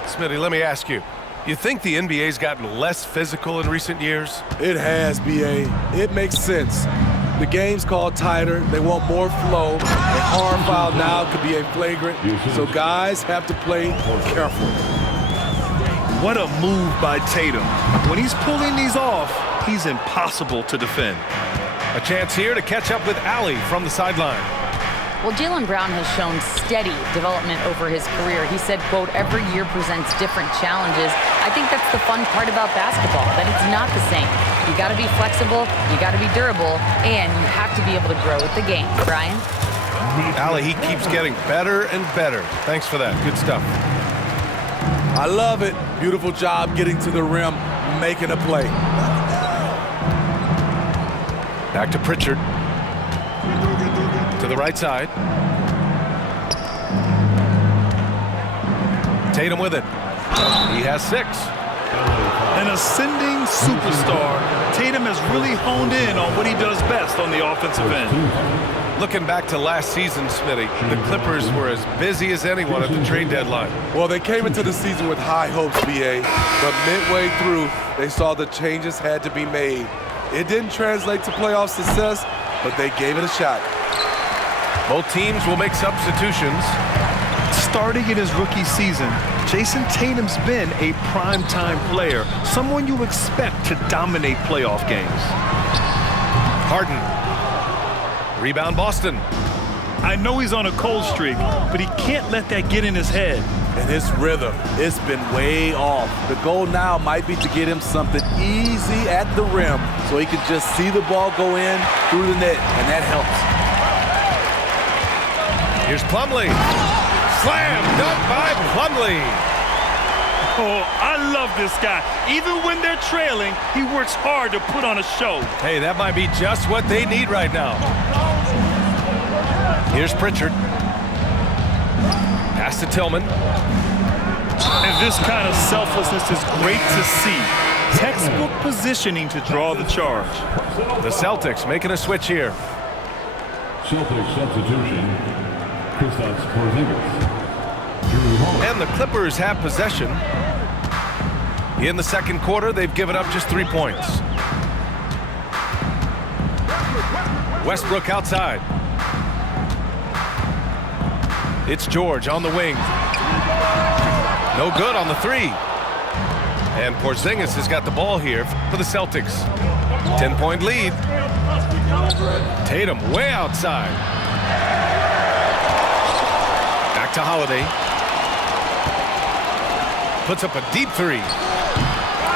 Smitty, let me ask you. You think the NBA's gotten less physical in recent years? It has, B.A. It makes sense. The game's called tighter. They want more flow. A hard foul now could be a flagrant. So guys have to play careful. What a move by Tatum. When he's pulling these off, he's impossible to defend. A chance here to catch up with Allie from the sideline. Well, Jaylen Brown has shown steady development over his career. He said, quote, every year presents different challenges. I think that's the fun part about basketball, that it's not the same. You got to be flexible, you got to be durable, and you have to be able to grow with the game. Brian? Allie, he keeps getting better and better. Thanks for that. Good stuff. I love it. Beautiful job getting to the rim, making a play. Back to Pritchard. To the right side. Tatum with it. He has 6. An ascending superstar, Tatum has really honed in on what he does best on the offensive end. Looking back to last season, Smitty, the Clippers were as busy as anyone at the trade deadline. Well, they came into the season with high hopes, B.A., but midway through, they saw the changes had to be made. It didn't translate to playoff success, but they gave it a shot. Both teams will make substitutions. Starting in his rookie season, Jason Tatum's been a primetime player, someone you expect to dominate playoff games. Harden. Rebound Boston. I know he's on a cold streak, but he can't let that get in his head. And his rhythm, it's been way off. The goal now might be to get him something easy at the rim so he can just see the ball go in through the net, and that helps. Here's Plumlee. Slam dunk by Plumlee. Oh, I love this guy. Even when they're trailing, he works hard to put on a show. Hey, that might be just what they need right now. Here's Pritchard. Pass to Tillman. And this kind of selflessness is great to see. Textbook positioning to draw the charge. The Celtics making a switch here. Celtics substitution, Kristaps Porzingis. And the Clippers have possession. In the second quarter, they've given up just 3 points. Westbrook outside. It's George on the wing. No good on the three. And Porzingis has got the ball here for the Celtics. 10-point lead. Tatum way outside. Back to Holiday. Puts up a deep three.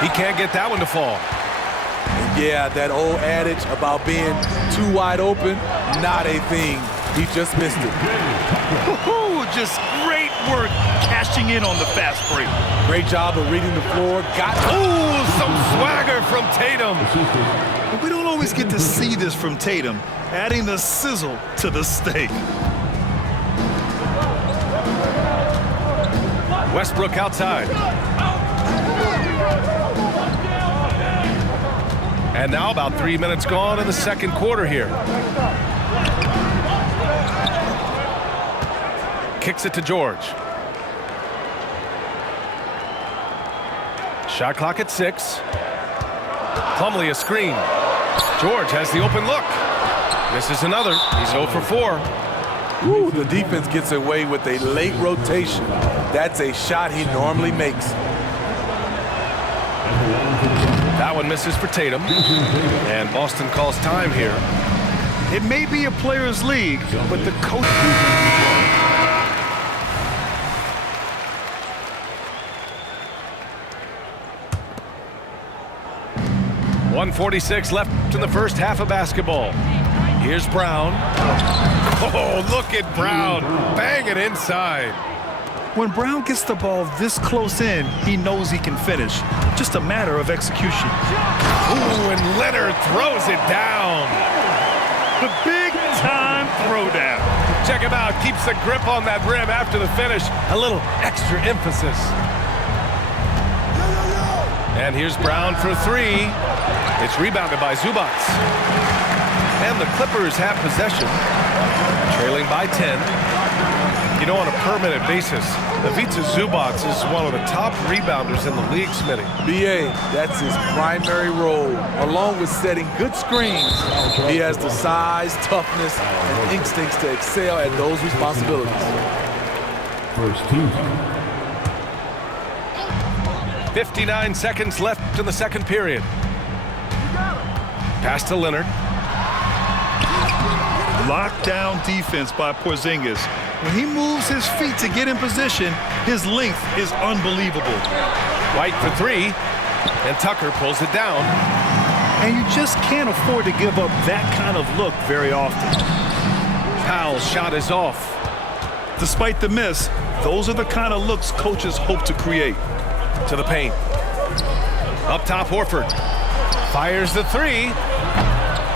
He can't get that one to fall. Yeah, that old adage about being too wide open, not a thing. He just missed it. Woohoo! Just great work cashing in on the fast break. Great job of reading the floor. Ooh, some swagger from Tatum. But we don't always get to see this from Tatum, adding the sizzle to the steak. Westbrook outside. And now about 3 minutes gone in the second quarter here. Kicks it to George. Shot clock at 6. Plumlee a screen. George has the open look. Misses another. He's 0 for 4. Ooh, the defense gets away with a late rotation. That's a shot he normally makes. That one misses for Tatum. And Boston calls time here. It may be a player's league, but the coach... 1:46 left in the first half of basketball. Here's Brown. Oh, look at Brown. Bang it inside. When Brown gets the ball this close in, he knows he can finish. Just a matter of execution. Ooh, and Leonard throws it down. The big-time throwdown. Check him out. Keeps the grip on that rim after the finish. A little extra emphasis. And here's Brown for 3. It's rebounded by Zubac. And the Clippers have possession, trailing by 10. You know, on a permanent basis, Ivica Zubac is one of the top rebounders in the league, Smitty. BA, that's his primary role. Along with setting good screens, he has the size, toughness, and instincts to excel at those responsibilities. First team. 59 seconds left in the second period. Pass to Leonard. Lockdown defense by Porzingis. When he moves his feet to get in position, his length is unbelievable. White for 3, and Tucker pulls it down. And you just can't afford to give up that kind of look very often. Powell's shot is off. Despite the miss, those are the kind of looks coaches hope to create. To the paint. Up top, Horford. Fires the 3.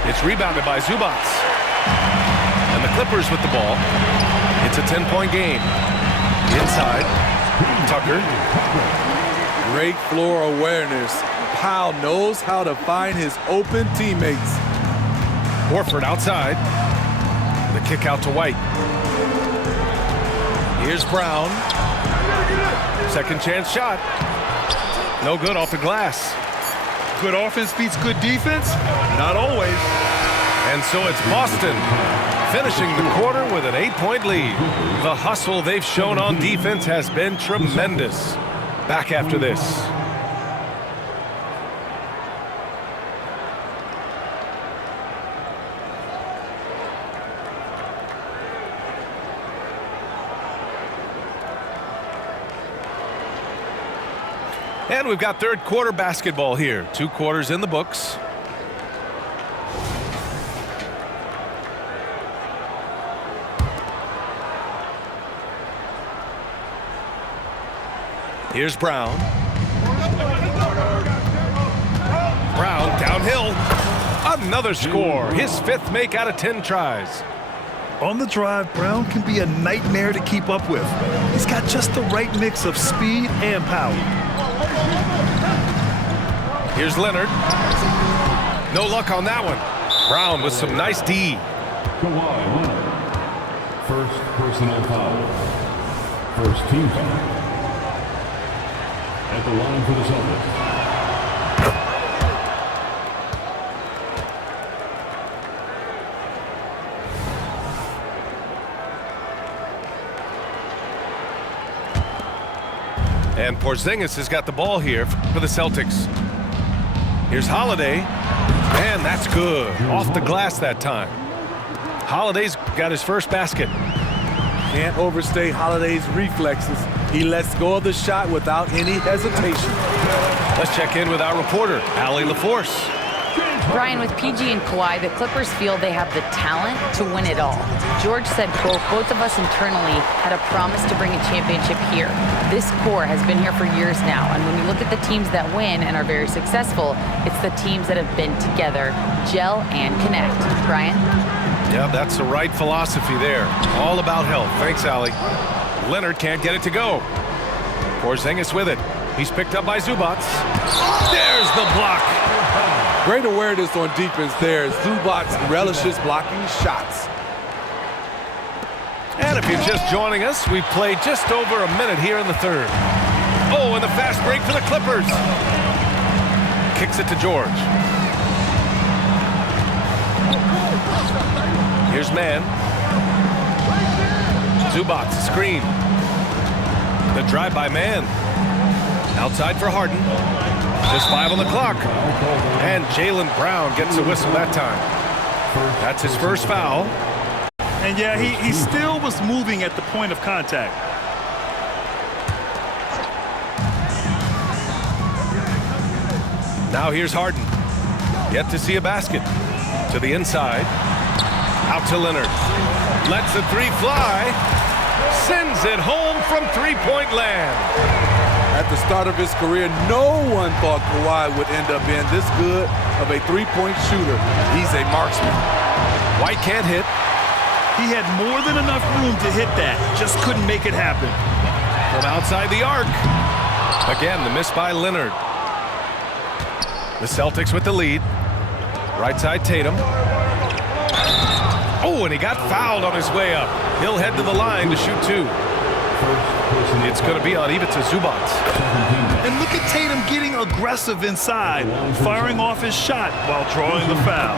It's rebounded by Zubac. And the Clippers with the ball. It's a 10-point game. Inside, Tucker. Great floor awareness. Powell knows how to find his open teammates. Horford outside. The kick out to White. Here's Brown. Second chance shot. No good off the glass. Good offense beats good defense? Not always. And so it's Boston finishing the quarter with an 8-point lead. The hustle they've shown on defense has been tremendous. Back after this. And we've got third quarter basketball here. 2 quarters in the books. Here's Brown. Brown downhill. Another score. His 5th make out of 10 tries. On the drive, Brown can be a nightmare to keep up with. He's got just the right mix of speed and power. Here's Leonard. No luck on that one. Brown with some nice D. Kawhi Leonard. First personal foul. First team foul. At the line for the Celtics. And Porzingis has got the ball here for the Celtics. Here's Holiday. And that's good. Off the glass that time. Holiday's got his first basket. Can't overstate Holiday's reflexes. He lets go of the shot without any hesitation. Let's check in with our reporter, Allie LaForce. Brian, with PG and Kawhi, the Clippers feel they have the talent to win it all. George said, quote, both of us internally had a promise to bring a championship here. This core has been here for years now, and when you look at the teams that win and are very successful, it's the teams that have been together, gel and connect. Brian? Yeah, that's the right philosophy there. All about health. Thanks, Allie. Leonard can't get it to go. Porzingis with it. He's picked up by Zubac. There's the block. Great awareness on defense there. Zubac relishes blocking shots. And if you're just joining us, we've played just over a minute here in the 3rd. Oh, and the fast break for the Clippers. Kicks it to George. Here's Mann. Zubac, screen. The drive by Mann. Outside for Harden. Just 5 on the clock. And Jaylen Brown gets a whistle that time. That's his first foul. And yeah, he still was moving at the point of contact. Now here's Harden. Yet to see a basket. To the inside. Out to Leonard. Lets the 3 fly. Sends it home from 3-point land. At the start of his career, no one thought Kawhi would end up being this good of a 3-point shooter. He's a marksman. White can't hit. He had more than enough room to hit that. Just couldn't make it happen. From outside the arc. Again, the miss by Leonard. The Celtics with the lead. Right side Tatum. Oh, and he got fouled on his way up. He'll head to the line to shoot 2. It's going to be on Ivica Zubac. And look at Tatum getting aggressive inside, firing off his shot while drawing the foul.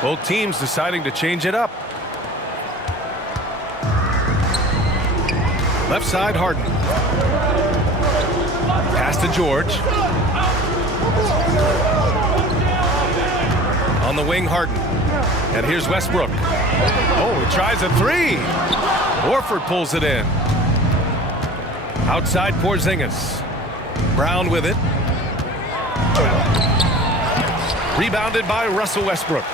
Both teams deciding to change it up. Left side, Harden. Pass to George. On the wing, Harden. And here's Westbrook. Oh, he tries a 3. Horford pulls it in. Outside Porzingis. Brown with it. Rebounded by Russell Westbrook.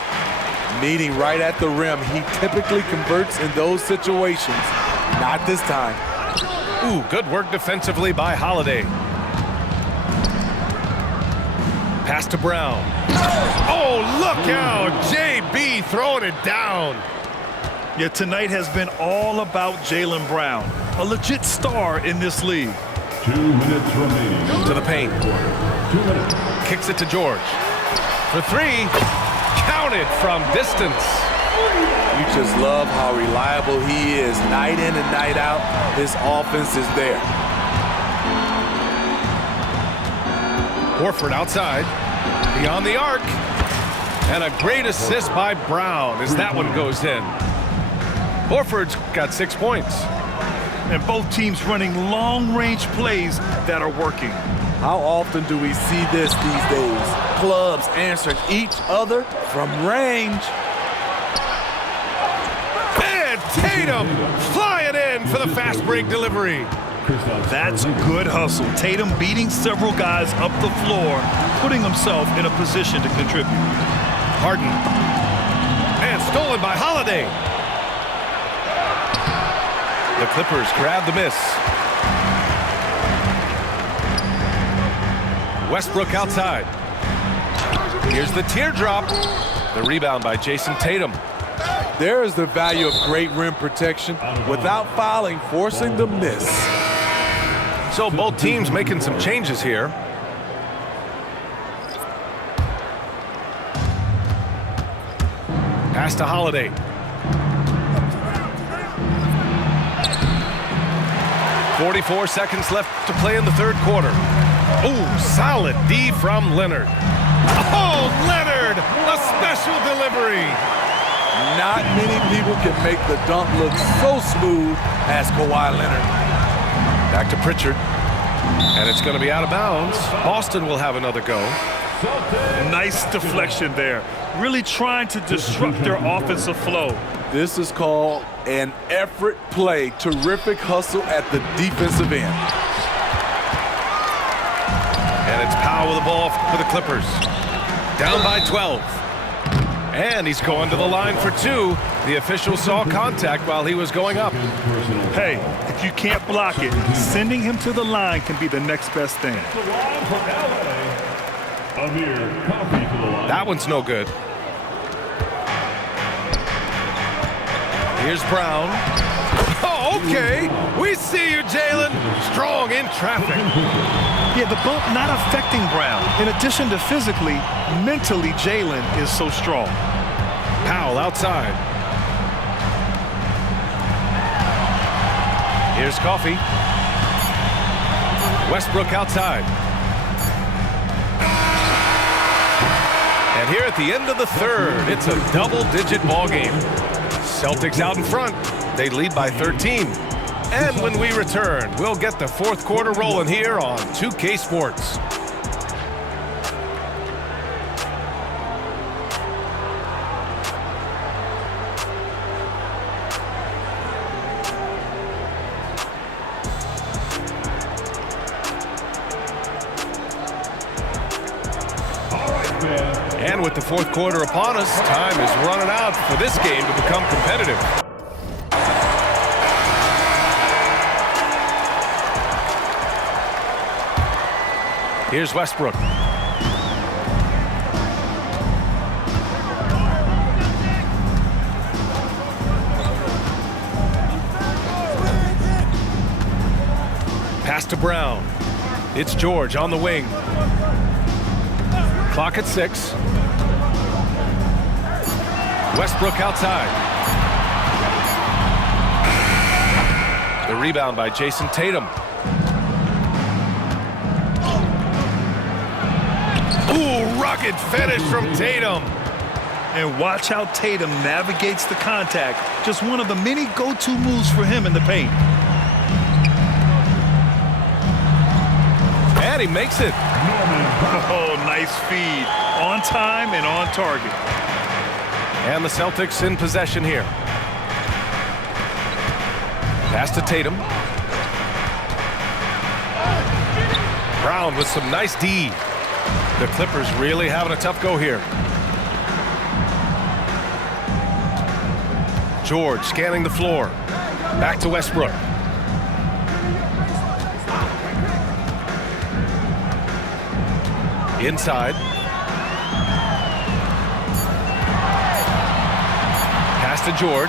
Meeting right at the rim. He typically converts in those situations. Not this time. Ooh, good work defensively by Holiday. Pass to Brown. Oh, look out. JB throwing it down. Yeah, tonight has been all about Jaylen Brown, a legit star in this league. 2 minutes remaining. To the paint. 2 minutes. Kicks it to George. For 3. Counted from distance. You just love how reliable he is. Night in and night out, his offense is there. Horford outside. Beyond the arc. And a great assist by Brown as that one goes in. Horford's got 6 points. And both teams running long-range plays that are working. How often do we see this these days? Clubs answering each other from range. And Tatum flying in for the fast break delivery. That's good hustle. Tatum beating several guys up the floor, putting himself in a position to contribute. Harden. And stolen by Holiday. The Clippers grab the miss. Westbrook outside. Here's the teardrop. The rebound by Jason Tatum. There is the value of great rim protection without fouling, forcing the miss. So both teams making some changes here. Pass to Holiday. .44 seconds left to play in the third quarter. Oh, solid D from Leonard. Oh, Leonard! A special delivery. Not many people can make the dunk look so smooth as Kawhi Leonard. Back to Pritchard. And it's going to be out of bounds. Boston will have another go. Nice deflection there. Really trying to disrupt their offensive flow. This is called an effort play. Terrific hustle at the defensive end. And it's Powell with the ball for the Clippers. Down by 12. And he's going to the line for two. The official saw contact while he was going up. Hey, if you can't block it, sending him to the line can be the next best thing. That one's no good. Here's Brown. Oh, okay. We see you, Jalen. Strong in traffic. Yeah, the bump not affecting Brown. In addition to physically, mentally, Jalen is so strong. Powell outside. Here's Coffey. Westbrook outside. And here at the end of the third, it's a double-digit ball game. Celtics out in front. They lead by 13. And when we return, we'll get the fourth quarter rolling here on 2K Sports. And with the fourth quarter upon us, time is running out for this game to become competitive. Here's Westbrook. Pass to Brown. It's George on the wing. Clock at 6. Westbrook outside. The rebound by Jason Tatum. Ooh, rugged finish from Tatum. And watch how Tatum navigates the contact. Just one of the many go-to moves for him in the paint. And he makes it. Oh, nice feed. On time and on target. And the Celtics in possession here. Pass to Tatum. Brown with some nice D. The Clippers really having a tough go here. George scanning the floor. Back to Westbrook. Inside. Pass to George.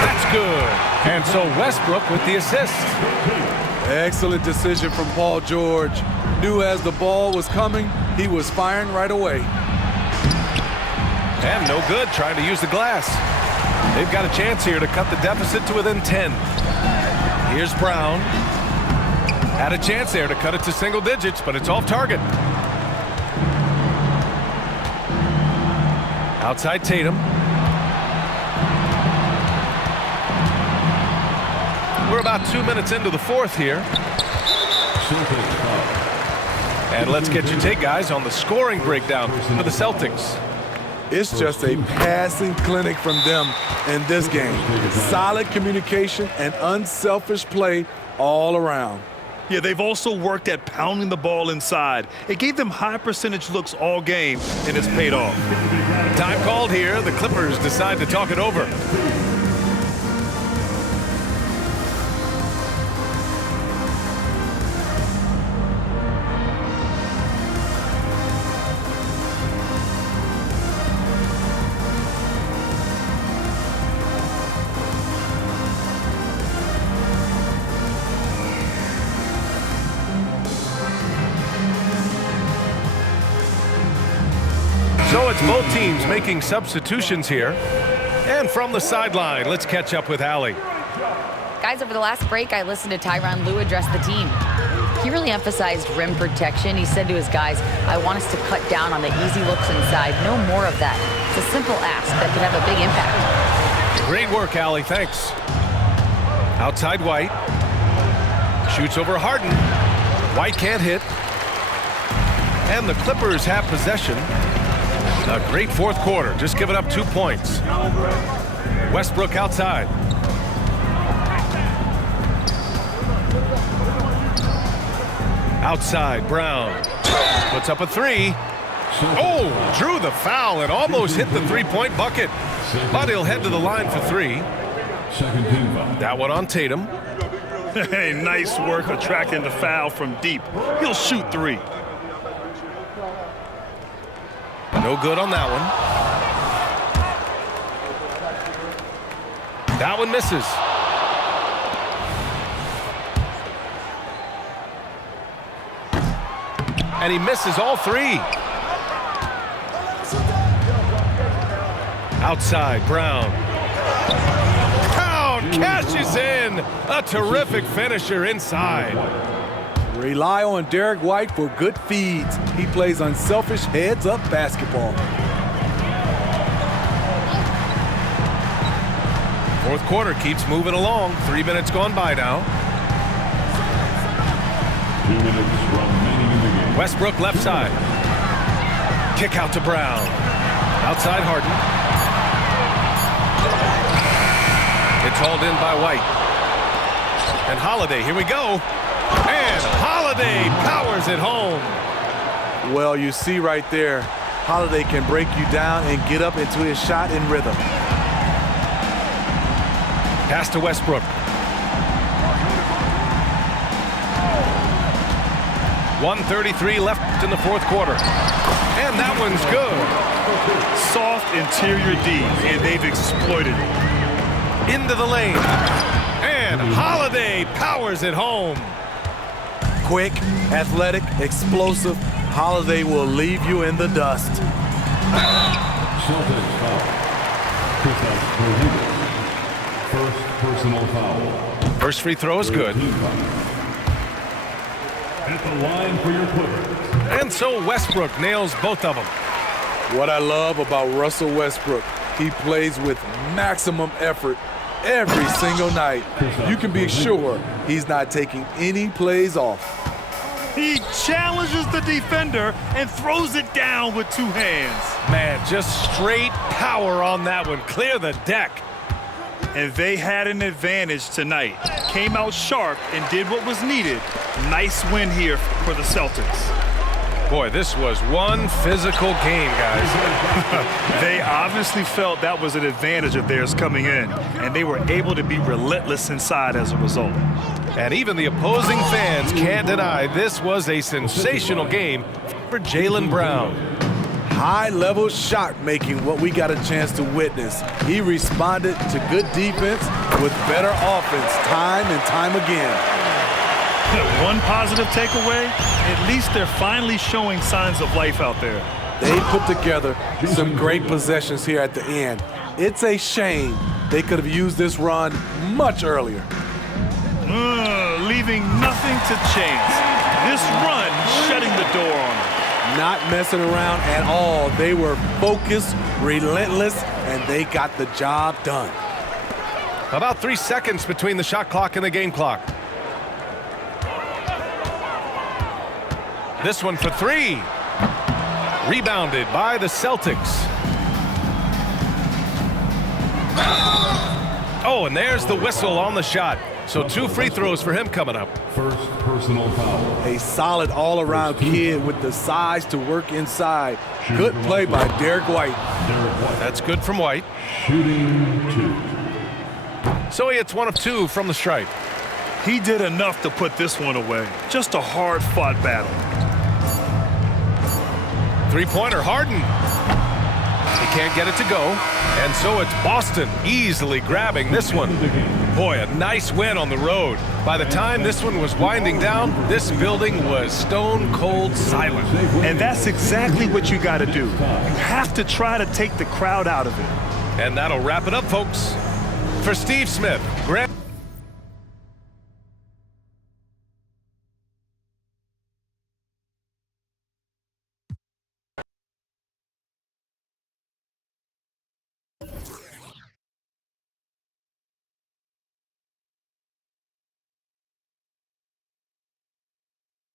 That's good. And so Westbrook with the assist. Excellent decision from Paul George. Knew as the ball was coming, he was firing right away. And no good trying to use the glass. They've got a chance here to cut the deficit to within 10. Here's Brown. Had a chance there to cut it to single digits, but it's off target. Outside Tatum. We're about 2 minutes into the fourth here. And let's get your take, guys, on the scoring breakdown for the Celtics. It's just a passing clinic from them in this game. Solid communication and unselfish play all around. Yeah, they've also worked at pounding the ball inside. It gave them high percentage looks all game, and it's paid off. Time called here. The Clippers decide to talk it over. So it's both teams making substitutions here. And from the sideline, let's catch up with Allie. Guys, over the last break, I listened to Tyronn Lue address the team. He really emphasized rim protection. He said to his guys, I want us to cut down on the easy looks inside. No more of that. It's a simple ask that could have a big impact. Great work, Allie. Thanks. Outside White. Shoots over Harden. White can't hit. And the Clippers have possession. A great fourth quarter. Just giving up 2 points. Westbrook outside. Outside, Brown. Puts up a three. Oh, drew the foul and almost hit the three-point bucket. But he'll head to the line for three. Second team foul. That one on Tatum. Hey, nice work attracting the foul from deep. He'll shoot three. No good on that one. That one misses. And he misses all three. Outside, Brown. Brown cashes in. A terrific finisher inside. Rely on Derek White for good feeds. He plays unselfish heads-up basketball. Fourth quarter keeps moving along. 3 minutes gone by now. 2 minutes remaining in the game. Westbrook left side. Kick out to Brown. Outside Harden. It's hauled in by White. And Holiday, here we go. And Holiday powers it home. Well, you see right there, Holiday can break you down and get up into his shot in rhythm. Pass to Westbrook. 1:33 left in the fourth quarter. And that one's good. Soft interior D, and they've exploited it. Into the lane. And Holiday powers it home. Quick, athletic, explosive, Holiday will leave you in the dust. Celtics foul. Kristaps Porzingis. First personal foul. First free throw is good. Team foul. At the line for your Clippers. And so Westbrook nails both of them. What I love about Russell Westbrook, he plays with maximum effort every single night. You can be sure he's not taking any plays off. He challenges the defender and throws it down with two hands. Man, just straight power on that one. Clear the deck. And they had an advantage tonight. Came out sharp and did what was needed. Nice win here for the Celtics. Boy, this was one physical game, guys. They obviously felt that was an advantage of theirs coming in, and they were able to be relentless inside as a result. And even the opposing fans can't deny this was a sensational game for Jaylen Brown. High-level shot making, what we got a chance to witness. He responded to good defense with better offense time and time again. One positive takeaway, at least they're finally showing signs of life out there. They put together some great possessions here at the end. It's a shame they could have used this run much earlier. Leaving nothing to chance. This run shutting the door on them. Not messing around at all. They were focused, relentless, and they got the job done. About 3 seconds between the shot clock and the game clock. This one for three. Rebounded by the Celtics. Oh, and there's the whistle on the shot. So 2 free throws for him coming up. First personal foul. A solid all-around kid with the size to work inside. Good play by Derek White. That's good from White. Shooting 2. So he hits 1 of 2 from the stripe. He did enough to put this one away. Just a hard-fought battle. Three-pointer, Harden. He can't get it to go. And so it's Boston easily grabbing this one. Boy, a nice win on the road. By the time this one was winding down, this building was stone cold silent. And that's exactly what you got to do. You have to try to take the crowd out of it. And that'll wrap it up, folks. For Steve Smith, Grant.